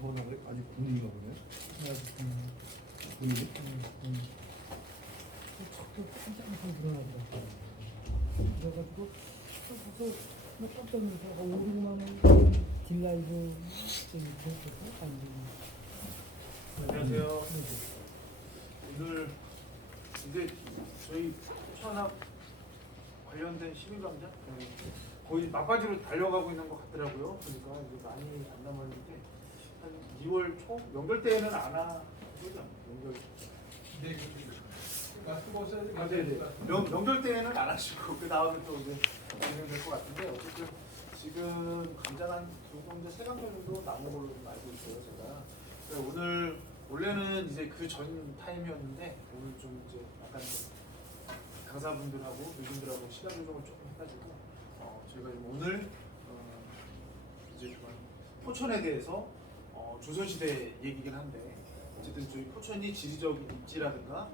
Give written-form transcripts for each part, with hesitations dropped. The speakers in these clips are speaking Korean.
나오네. 아직 군인인가 보네. 군인? 척도 깜짝깜짝 일어나더라고요. 그래가지고 깜짝 놀라서 오르고만은 딜라이브 좀 좋겠어? 안녕하세요. 오늘 이제 저희 천합 관련된 시민광장 거의 막바지로 달려가고 있는 것 같더라고요. 그러니까 이제 많이 안 남았는데 한 2월 초 명절 때는 안 하죠. 명절. 네, 마스크 벗어야 돼. 네네. 명절 때는 안 하시고 그 다음에 또 이제 진행될 것 같은데 어쨌든 지금 광장 한 이제 세 광장 정도 남은 걸로 좀 알고 있어요. 제가 그래서 오늘 원래는 이제 그 전 타임이었는데 오늘 좀 이제 약간 강사분들하고 교수분들하고 시간 조정을 조금 해가지고 저희가 지금 오늘 이제 포천에 대해서 조선시대 얘기긴 한데 어쨌든 저희 포천이 지리적인 입지라든가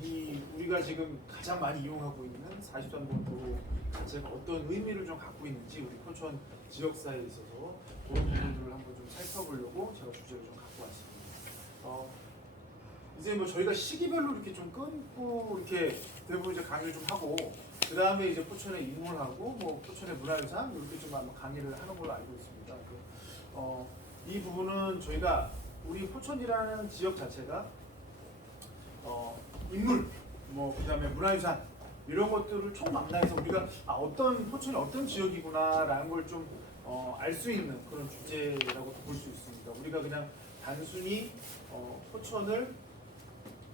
이 우리가 지금 가장 많이 이용하고 있는 43번 도로 자체가 어떤 의미를 좀 갖고 있는지 우리 포천 지역사에 있어서 그런 부분들을 한번 좀 살펴보려고 제가 주제를 좀 갖고 왔습니다. 이제 뭐 저희가 시기별로 이렇게 좀 끊고 이렇게 대부분 이제 강의를 좀 하고 그 다음에 이제 포천에 입문하고 뭐 포천의 문화유산 이렇게 좀 아마 강의를 하는 걸로 알고 있습니다. 이 부분은 저희가 우리 포천이라는 지역 자체가 인물, 뭐 그다음에 문화유산 이런 것들을 총망라해서 우리가 어떤 포천이 어떤 지역이구나라는 걸 좀 알 수 있는 그런 주제라고 볼 수 있습니다. 우리가 그냥 단순히 포천을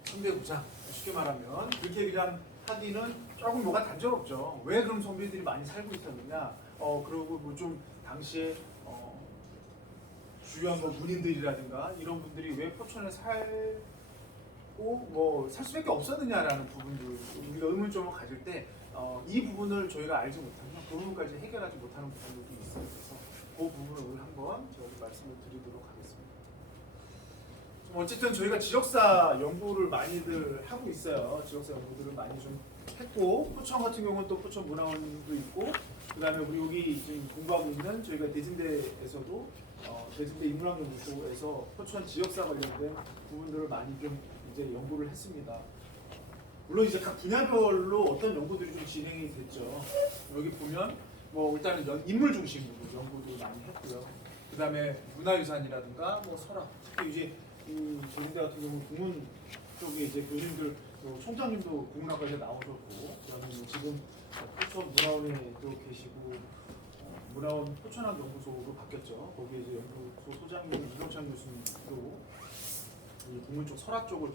선비구장 쉽게 말하면 그렇게 그냥 하기는 조금 뭐가 단정없죠. 왜 그럼 선비들이 많이 살고 있었느냐? 그리고 뭐 좀 당시에 주요한 뭐 문인들이라든가 이런 분들이 왜 포천에 살고 뭐 살 수밖에 없었느냐라는 부분들 우리가 의문점을 가질 때 이 부분을 저희가 알지 못하면 그 부분까지 해결하지 못하는 부분들이 있어요. 그래서 그 부분을 오늘 한번 제가 말씀을 드리도록 하겠습니다. 어쨌든 저희가 지역사 연구를 많이들 하고 있어요. 지역사 연구들을 많이 좀 했고 포천 같은 경우는 또 포천 문화원도 있고 그 다음에 우리 여기 지금 공부하고 있는 저희가 대진대에서도 대진대 인문학연구소에서 포천 지역사 관련된 부분들을 많이 좀 이제 연구를 했습니다. 물론 이제 각 분야별로 어떤 연구들이 좀 진행이 됐죠. 여기 보면 뭐 일단은 인물 중심으로 연구도 많이 했고요. 그 다음에 문화유산이라든가 뭐 설화, 특히 이제 대진대 같은 경우 국문 쪽에 이제 교수님들 총장님도 국문학과에서 나오셨고, 그다음에 지금 포천 문화원에도 계시고 문화원 포천학 연구소로 바뀌었죠. 거기에 이제 연구소 소장님 이동찬 교수님도 이 국문 쪽 설화 쪽을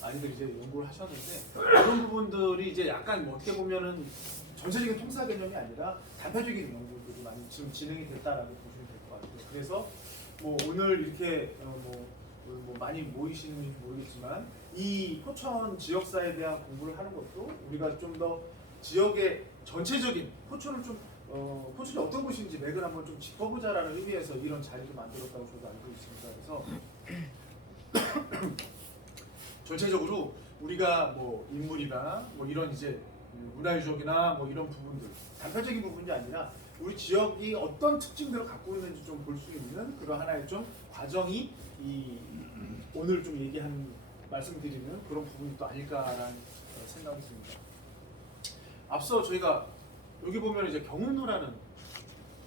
많이들 이제 연구를 하셨는데 그런 부분들이 이제 약간 뭐 어떻게 보면은 전체적인 통사 개념이 아니라 단편적인 연구들이 많이 지금 진행이 됐다라고 보시면 될 것 같아요. 그래서 뭐 오늘 이렇게 뭐 많이 모이시는지 모르겠지만 이 포천 지역사에 대한 공부를 하는 것도 우리가 좀 더 지역의 전체적인 포천을 좀 포천이 어떤 곳인지 맥을 한번 좀 짚어보자라는 의미에서 이런 자리를 만들었다고 저도 알고 있습니다. 그래서 전체적으로 우리가 뭐 인물이나 뭐 이런 이제 문화유적이나 뭐 이런 부분들 단편적인 부분이 아니라 우리 지역이 어떤 특징들을 갖고 있는지 좀 볼 수 있는 그런 하나의 좀 과정이 이 오늘 좀 말씀드리는 그런 부분이 또 아닐까라는 생각이 듭니다. 앞서 저희가 여기 보면 이제 경운로라는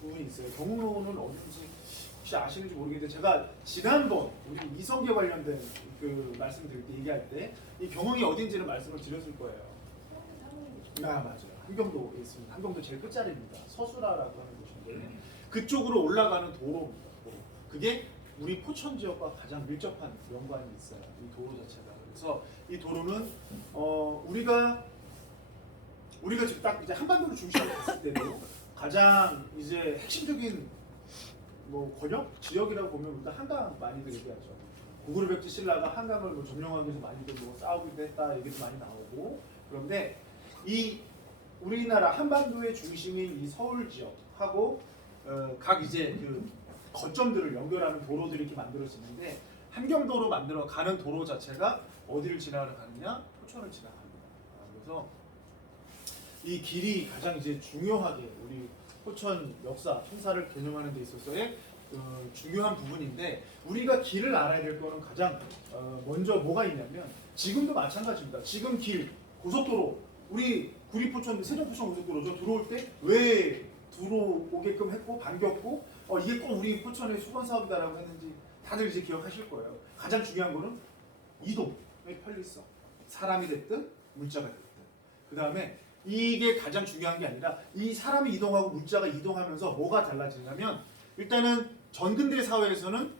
부분이 있어요. 경운로는 어딘지 혹시 아시는지 모르겠는데 제가 지난번 우리 이성계 관련된 그 말씀드릴 때 얘기할 때 이 경운이 어딘지는 말씀을 드렸을 거예요. 맞아요. 한경도에 있습니다. 한경도 제일 끝자리입니다. 서수라라고 하는 곳인데 그쪽으로 올라가는 도로입니다. 도로. 그게 우리 포천 지역과 가장 밀접한 연관이 있어요. 이 도로 자체가. 그래서 이 도로는 우리가 지금 딱 이제 한반도를 중심으로 봤을 때도 가장 이제 핵심적인 뭐 권역 지역이라고 보면 일단 한강 많이들 얘기하죠. 고구려백제 신라가 한강을 뭐 점령하기 위해서 많이들 뭐 싸우기도 했다 얘기도 많이 나오고 그런데 이 우리나라 한반도의 중심인 이 서울 지역하고 각 이제 그 거점들을 연결하는 도로들이 이렇게 만들어지는데 함경도로 만들어 가는 도로 자체가 어디를 지나가려 가느냐? 포천을 지나갑니다. 그래서 이 길이 가장 이제 중요하게 우리 포천 역사, 통사를 개념하는 데 있어서의 중요한 부분인데 우리가 길을 알아야 될 거는 가장 먼저 뭐가 있냐면 지금도 마찬가지입니다. 지금 길 고속도로 우리 구리포천 세종포천 고속도로 저 들어올 때 왜 들어오게끔 했고 반겼고 이게 꼭 우리 포천의 수건 사업이다라고 했는지 다들 이제 기억하실 거예요. 가장 중요한 거는 이동의 편리성. 사람이 됐든 물자가 됐든. 그 다음에 이게 가장 중요한 게 아니라 이 사람이 이동하고 물자가 이동하면서 뭐가 달라지냐면 일단은 전근대 사회에서는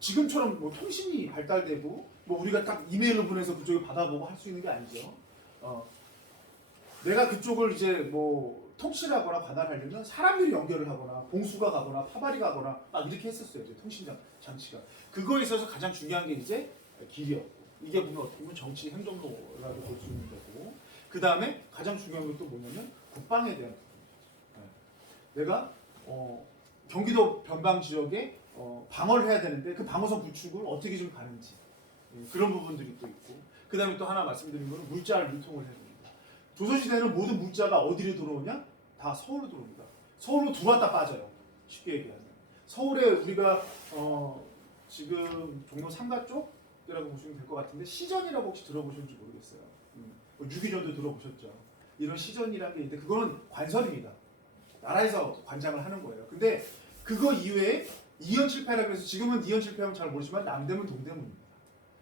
지금처럼 뭐 통신이 발달되고 뭐 우리가 딱 이메일로 보내서 그쪽에 받아보고 할 수 있는 게 아니죠. 내가 그쪽을 이제 뭐 통신하거나 관할하려면 사람들이 연결을 하거나 봉수가 가거나 파발이 가거나 막 이렇게 했었어요. 이제 통신 장치가. 그거에 있어서 가장 중요한 게 이제 길이었고 이게 보면 어떻게 보면 정치 행정로라고 볼 수 있는 거고 그 다음에 가장 중요한 건 또 뭐냐면 국방에 대한 부분. 내가 경기도 변방 지역에 방어를 해야 되는데 그 방어선 구축을 어떻게 좀 가는지 그런 부분들이 또 있고 그 다음에 또 하나 말씀드린 거는 물자를 유통을 해야 됩니다. 조선시대에는 모든 물자가 어디로 들어오냐? 다 서울로 들어옵니다. 서울로 들어왔다 빠져요. 쉽게 얘기하면. 서울에 우리가 지금 종로 상가 쪽이라고 보시면 될 것 같은데 시전이라고 혹시 들어보셨는지 모르겠어요. 유기전도 들어보셨죠. 이런 시전이라는 게 있는데 그거는 관설입니다. 나라에서 관장을 하는 거예요. 근데 그거 이외에 이연칠패라고 해서 지금은 이연칠패하면 잘 모르지만 남대문 동대문입니다.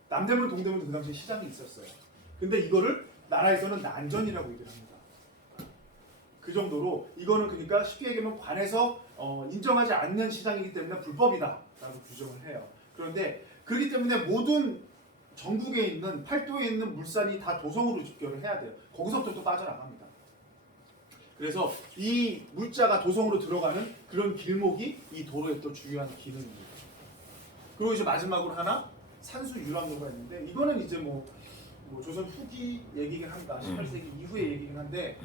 남대문 동대문도 그 당시에 시장이 있었어요. 근데 이거를 나라에서는 난전이라고 얘기를 합니다. 그 정도로 이거는 그러니까 쉽게 얘기하면 관에서 인정하지 않는 시장이기 때문에 불법이다라고 규정을 해요. 그런데 그렇기 때문에 모든 전국에 있는 팔도에 있는 물산이 다 도성으로 집결을 해야 돼요. 거기서부터 또 빠져나갑니다. 그래서 이 물자가 도성으로 들어가는 그런 길목이 이 도로의 또 중요한 기능입니다. 그리고 이제 마지막으로 하나 산수 유람로가 있는데 이거는 이제 뭐 조선 후기 얘기긴 합니다. 18세기 이후의 얘기긴 한데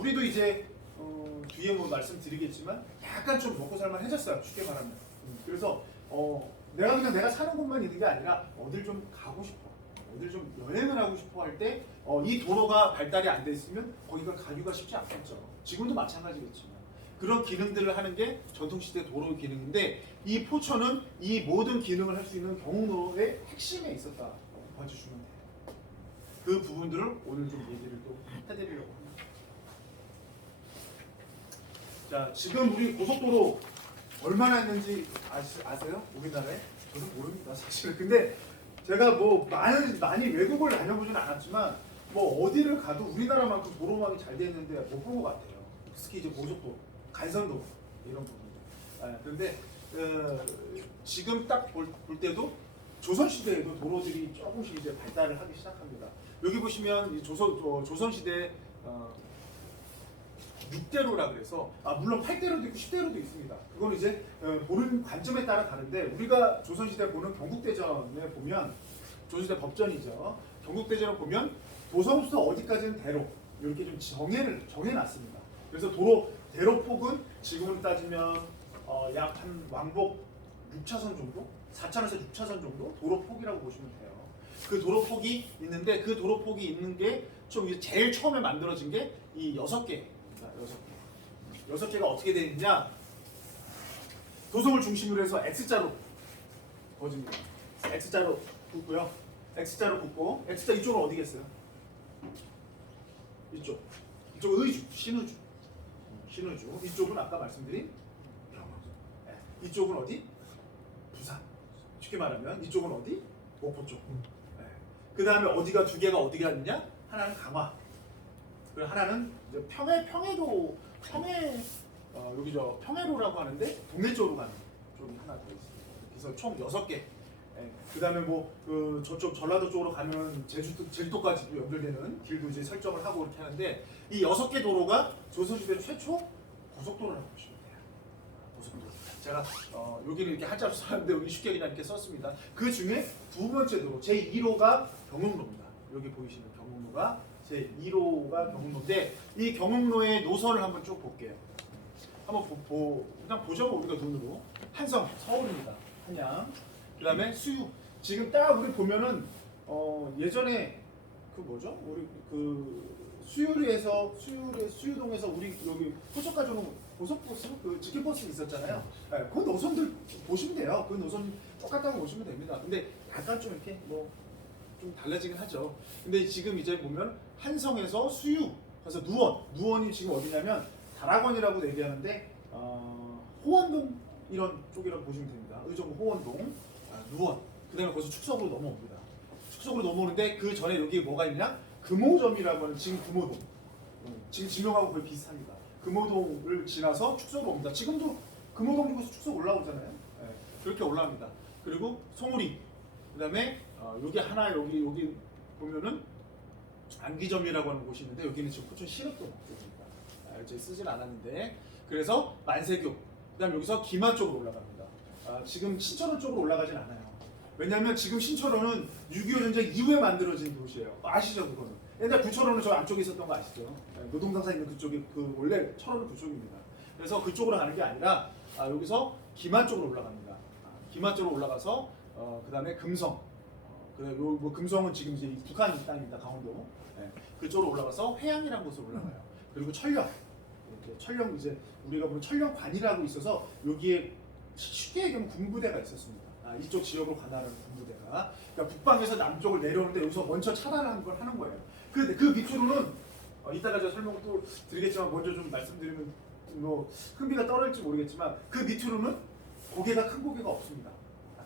우리도 이제 뒤에 뭐 말씀드리겠지만 약간 좀 먹고 살만해졌어요. 쉽게 말하면. 그래서 내가 그냥 내가 사는 곳만 있는 게 아니라 어딜 좀 가고 싶어, 어딜 좀 여행을 하고 싶어 할 때 이 도로가 발달이 안 돼 있으면 거기가 가기가 쉽지 않겠죠. 지금도 마찬가지겠지만 그런 기능들을 하는 게 전통시대 도로 기능인데 이 포천은 이 모든 기능을 할 수 있는 경로의 핵심에 있었다고 봐주시면 돼요. 그 부분들을 오늘 좀 얘기를 또 해드리려고 합니다. 자, 지금 우리 고속도로 얼마나 했는지 아세요? 우리나라에? 저는 모릅니다, 사실은. 근데 제가 뭐 많이 외국을 다녀보진 않았지만 뭐 어디를 가도 우리나라만큼 도로망이 잘 돼 있는데 못 본 것 같아요. 특히 이제 고속도로, 간선도로 이런 부분들. 그런데 지금 딱 볼 때도 조선시대에도 도로들이 조금씩 이제 발달을 하기 시작합니다. 여기 보시면 이 조선시대 6대로라 그래서 물론 8대로도 있고 10대로도 있습니다. 그건 이제 보는 관점에 따라 다른데 우리가 조선시대 보는 경국대전에 보면 조선시대 법전이죠. 경국대전을 보면 도성부터 어디까지는 대로 이렇게 좀 정해놨습니다. 그래서 대로 폭은 지금으로 따지면 약 한 왕복 6차선 정도? 4차선에서 6차선 정도 도로 폭이라고 보시면 돼요. 그 도로 폭이 있는데 그 도로 폭이 있는 게 좀 제일 처음에 만들어진 게 이 6개. 6개가 어떻게 되어 있느냐? 도성을 중심으로 해서 X자로 그어집니다. X자로 긋고요. X자로 긋고 X자 이쪽은 어디겠어요? 이쪽은 의주, 신의주. 이쪽은 아까 말씀드린 경남. 이쪽은 어디? 부산. 쉽게 말하면 이쪽은 어디? 목포 쪽. 그 다음에 어디가 두 개가 어디가 있냐? 하나는 강화. 그리고 하나는 이제 평해도 여기 평해로라고 하는데 동해 쪽으로 가는 쪽이 하나 더 있습니다. 그래서 총 6개. 그 다음에 저쪽 전라도 쪽으로 가면 제주도까지도 연결되는 길도 이제 설정을 하고 이렇게 하는데 이 6개 도로가 조선시대 최초 고속도로라고 보시면 돼요. 고속도로. 제가 여기는 이렇게 한자로 썼는데 여기 쉽게 그냥 이렇게 썼습니다. 그 중에 두 번째 도로 제1호가 경흥로입니다. 여기 보이시는 경흥로가 제1호가 경흥로인데 이 경흥로의 노선을 한번 쭉 볼게요. 한번 그냥 보죠. 우리가 눈으로 한성 서울입니다. 한양. 그다음에 수유. 지금 딱 우리 보면은 예전에 우리 수유동에서 우리 여기 포천까지 오는 고속버스 그 직행버스 있었잖아요. 네, 그 노선들 보시면 돼요. 그 노선 똑같다고 보시면 됩니다. 근데 약간 좀 이렇게 뭐 좀 달라지긴 하죠. 근데 지금 이제 보면 한성에서 수유 그래서 누원이 지금 어디냐면 다락원이라고 얘기하는데 호원동 이런 쪽이라고 보시면 됩니다. 의정 호원동 누원 그다음에 거기서 축석으로 넘어옵니다. 축석으로 넘어오는데 그 전에 여기 뭐가 있냐? 금호점이라고 하는 지금 금호동 지금 지명하고 거의 비슷합니다. 금호동을 지나서 축석으로 옵니다. 지금도 금호동 중에서 축석 올라오잖아요. 네, 그렇게 올라옵니다. 그리고 송우리 그다음에 여기 하나 여기 보면은 안기점이라고 하는 곳이 있는데 여기는 지금 포천 신읍동 쪽입니다. 이제 쓰진 않았는데 그래서 만세교 그다음 여기서 기마 쪽으로 올라갑니다. 지금 신천원 쪽으로 올라가진 않아요. 왜냐하면 지금 신천원은 6.25 전쟁 이후에 만들어진 도시예요. 아시죠 그거는? 옛날 구천원은 저 안쪽에 있었던 거 아시죠? 노동상사 있는 그쪽이 그 원래 천원은 그쪽입니다. 그래서 그쪽으로 가는 게 아니라 여기서 기마 쪽으로 올라갑니다. 기마 쪽으로 올라가서 그다음에 금성 뭐 금성은 지금 이제 북한 땅입니다. 강원도 그쪽으로 올라가서 회양이라는 곳으로 올라가요. 그리고 철령 이제 우리가 보는 철령관이라고 있어서 여기에 쉽게 얘기하면 군부대가 있었습니다. 이쪽 지역으로 관할하는 군부대가 그러니까 북방에서 남쪽을 내려오는데 여기서 먼저 차단하는 걸 하는 거예요. 그런데 그 밑으로는 이따가 제가 설명을 또 드리겠지만 먼저 좀 말씀드리면 뭐 흥미가 떨어질지 모르겠지만 그 밑으로는 고개가 큰 고개가 없습니다.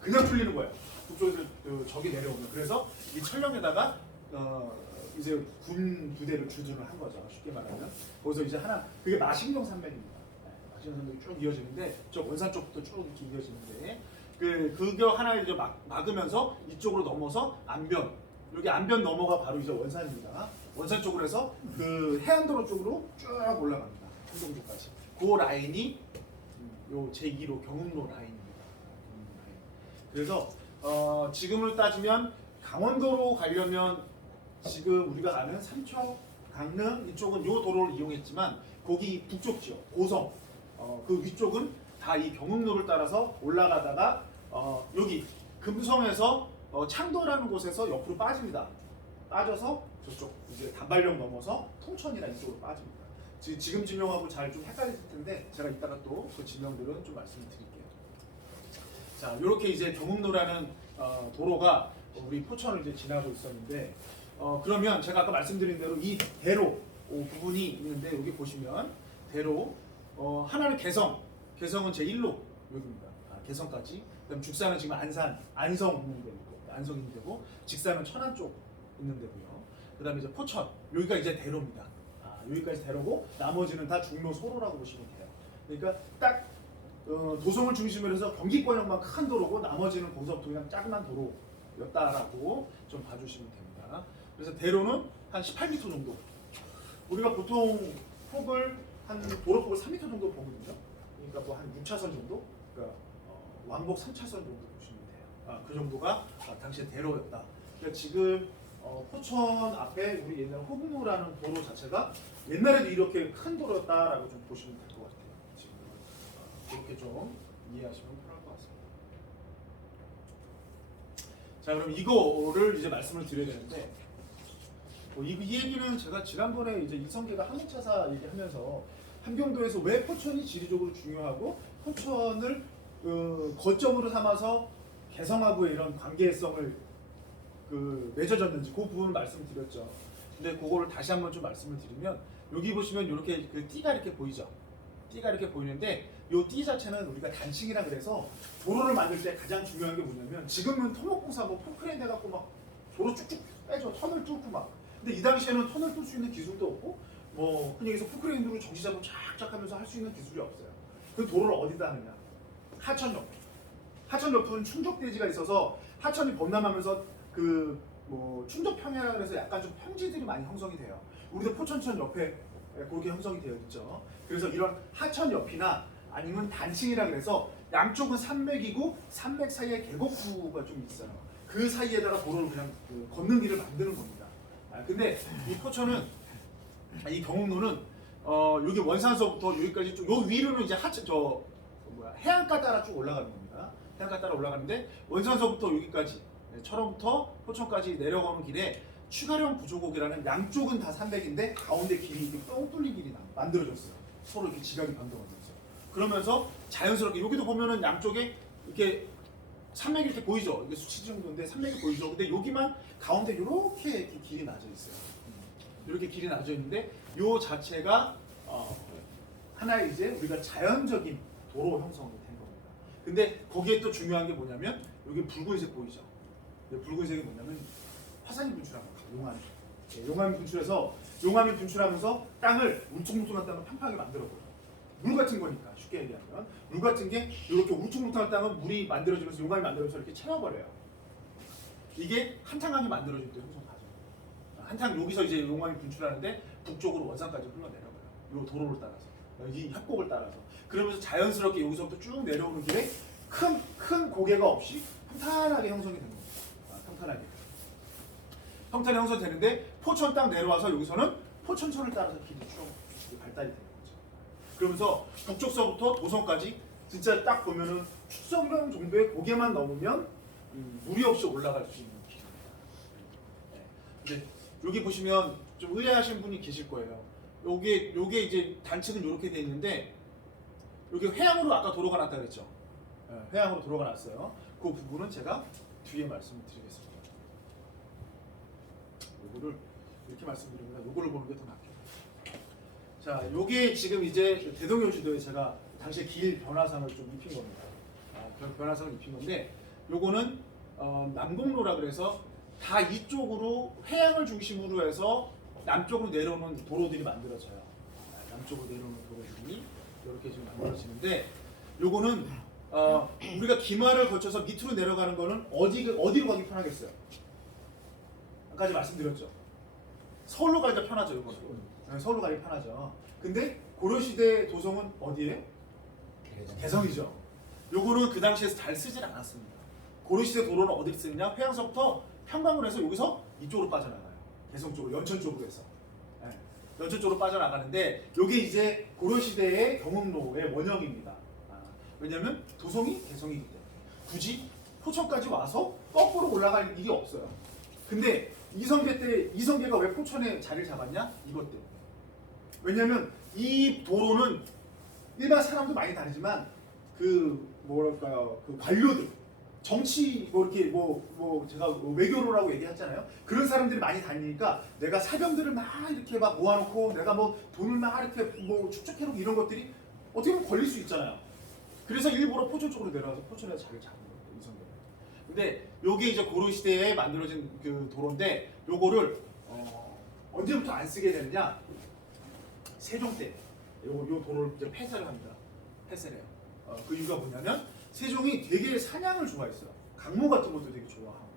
그냥 풀리는 거예요. 북쪽에서 적이 내려오면 그래서 이 철령에다가 이제 군 부대를 주둔을 한 거죠. 쉽게 말하면 거기서 이제 하나 그게 마식령 산맥입니다. 마식령 산맥이 쭉 이어지는데 저 원산 쪽부터 쭉 이렇게 이어지는데 그거 하나 이제 막으면서 이쪽으로 넘어서 안변 여기 안변 넘어가 바로 이제 원산입니다. 원산 쪽으로 해서 그 해안도로 쪽으로 쭉 올라갑니다. 한동쪽까지 그 라인이 요 제2로 경흥로 라인입니다. 그래서 지금을 따지면 강원도로 가려면 지금 우리가 아는 삼척, 강릉 이쪽은 요 도로를 이용했지만 거기 북쪽 지역 고성 그 위쪽은 다 이 경흥로를 따라서 올라가다가 여기 금성에서 창도라는 곳에서 옆으로 빠집니다. 빠져서 저쪽 이제 단발령 넘어서 통천이나 이쪽으로 빠집니다. 지금 지명하고 잘 좀 헷갈릴 텐데 제가 이따가 또 그 지명들은 좀 말씀을 드릴게요. 자, 이렇게 이제 경흥로라는 도로가 우리 포천을 이제 지나고 있었는데 그러면 제가 아까 말씀드린 대로 이 대로 부분이 있는데 여기 보시면 대로 하나는 개성은 제1로 여기입니다. 개성까지. 그다음 죽사는 지금 안성 있는 데고 직사는 천안 쪽 있는 데고요. 그다음에 이제 포천 여기가 이제 대로입니다. 여기까지 대로고 나머지는 다 중로 소로라고 보시면 돼요. 그러니까 딱 도성을 중심으로 해서 경기권역만 큰 도로고 나머지는 거기서부터 그냥 작은 도로였다라고 좀 봐주시면 됩니다. 그래서 대로는 한 18m 정도. 우리가 보통 폭을 도로폭을 3m 정도 보거든요. 그러니까 뭐 한 6차선 정도. 그러니까 왕복 3차선 정도 보시면 돼요. 그 정도가 당시에 대로였다. 그러니까 지금 포천 앞에 우리 옛날 호북로라는 도로 자체가 옛날에도 이렇게 큰 도로였다라고 좀 보시면 될 것 같아요. 지금 이렇게 좀 이해하시면 편할 것 같습니다. 자, 그럼 이거를 이제 말씀을 드려야 되는데 이 얘기는 제가 지난번에 이제 이성계가 한국차사 얘기하면서 함경도에서 왜 포천이 지리적으로 중요하고 포천을 거점으로 삼아서 개성하고 이런 관계성을 맺어졌는지 그 부분을 말씀드렸죠. 근데 그거를 다시 한번 좀 말씀을 드리면 여기 보시면 이렇게 그 띠가 이렇게 보이죠. 띠가 이렇게 보이는데 이 띠 자체는 우리가 단층이라 그래서 도로를 만들 때 가장 중요한 게 뭐냐면 지금은 토목공사 뭐 포크레인 해갖고 막 도로 쭉쭉 빼죠. 터널 뚫고 막. 근데 이 당시에는 터널 뚫을 수 있는 기술도 없고 뭐 그냥 여기서 포크레인으로 정지 잡으면 쫙쫙 하면서 할 수 있는 기술이 없어요. 그 도로를 어디다 하느냐? 하천 옆. 하천 옆은 충족대지가 있어서 하천이 범람하면서 뭐 충족 평야라 그래서 약간 좀 평지들이 많이 형성이 돼요. 우리도 포천천 옆에 그렇게 형성이 되어 있죠. 그래서 이런 하천 옆이나 아니면 단층이라 그래서 양쪽은 산맥이고 산맥 사이에 계곡구가 좀 있어요. 그 사이에다가 도로를 그냥 걷는 길을 만드는 겁니다. 근데 이 포천은 이 경흥로는 여기 원산서부터 여기까지 쭉 요 위로는 이제 해안가 따라 쭉 올라가는 겁니다. 해안가 따라 올라가는데 원산서부터 여기까지 철원부터 포천까지 내려가는 길에 추가령 구조곡이라는 양쪽은 다 300인데 가운데 길이 이렇게 뻥 뚫린 길이 만들어졌어요. 서로 이렇게 지각이 변동하면서. 그러면서 자연스럽게 여기도 보면은 양쪽에 이렇게 300이 이렇게 보이죠. 이게 수치 정도인데 300이 보이죠. 근데 여기만 가운데 이렇게 길이 나져 있어요. 이렇게 길이 나져 있는데 요 자체가 하나의 이제 우리가 자연적인 도로 형성이 된 겁니다. 근데 거기에 또 중요한 게 뭐냐면 여기 붉은색 보이죠? 붉은색이 뭐냐면 화산이 분출한 겁니다. 용암이. 용암이 분출해서 용암이 분출하면서 땅을 울퉁불퉁한 땅을 평평하게 만들어버려요. 물 같은 거니까 쉽게 얘기하면 물 같은 게 이렇게 울퉁불퉁한 땅은 물이 만들어지면서 용암이 만들어져서 이렇게 채워버려요. 이게 한탄강이 만들어질 때 형성 과정. 한탄 여기서 이제 용암이 분출하는데 북쪽으로 원산까지 흘러내려가요. 이 도로를 따라서 이 협곡을 따라서 그러면서 자연스럽게 여기서부터 쭉 내려오는 길에 큰 고개가 없이 평탄하게 형성이 되는 겁니다. 평탄하게. 평탄이 형성되는데 포천 땅 내려와서 여기서는 포천천을 따라서 길이 쭉 발달이 되는 거죠. 그러면서 북쪽서부터 도성까지 진짜 딱 보면은 축성령 정도의 고개만 넘으면 무리 없이 올라갈 수 있는 길입니다. 네. 근데 여기 보시면 좀 의아하신 분이 계실 거예요. 요게 이제 단층은 이렇게 돼 있는데 여기 회항으로 아까 도로가 났다 그랬죠. 네, 회항으로 도로가 났어요. 그 부분은 제가 뒤에 말씀을 드리겠습니다. 요거를 이렇게 말씀드립니다. 요거를 보는 게 더 낫겠네요. 자, 요게 지금 이제 대동여지도에 제가 당시에 길 변화상을 좀 입힌 겁니다. 그런 변화상을 입힌 건데 요거는 남곡로라 그래서 다 이쪽으로 회항을 중심으로 해서 남쪽으로 내려오는 도로들이 만들어져요. 남쪽으로 내려오는 도로들이 이렇게 지금 만들어지는데 요거는 우리가 김화를 거쳐서 밑으로 내려가는 거는 어디로 가기 편하겠어요? 아까 말씀드렸죠. 서울로 가기가 편하죠. 이거. 네, 서울로 가기 편하죠. 근데 고려시대 도성은 어디예요? 개성이죠. 요거는 그 당시에 잘 쓰질 않았습니다. 고려시대 도로는 어디를 쓰느냐? 회항서부터 평강을 해서 여기서 이쪽으로 빠져나가요. 개성 쪽으로, 연천 쪽으로 해서. 네, 연천 쪽으로 빠져나가는데 요게 이제 고려시대의 경흥로의 원형입니다. 왜냐하면 도성이 개성이기 때문에 굳이 포천까지 와서 거꾸로 올라갈 일이 없어요. 근데 이성계가 왜 포천에 자리를 잡았냐? 이것 때문에. 왜냐면 이 도로는 일반 사람도 많이 다니지만 그 관료들, 정치 이렇게 제가 외교로라고 얘기했잖아요. 그런 사람들이 많이 다니니까 내가 사병들을 막 이렇게 막 모아놓고 내가 돈을 막 이렇게 축적해놓고 이런 것들이 어떻게 보면 걸릴 수 있잖아요. 그래서 일부러 포천 쪽으로 내려와서 포천에서 자리를 잡은 거예요. 이성계가. 근데 요게 이제 고려시대에 만들어진 그 도로인데 요거를 언제부터 안 쓰게 되느냐? 세종 때 요 도로를 이제 폐쇄를 합니다. 폐쇄를 해요. 그 이유가 뭐냐면 세종이 되게 사냥을 좋아했어요. 강무 같은 것도 되게 좋아하고.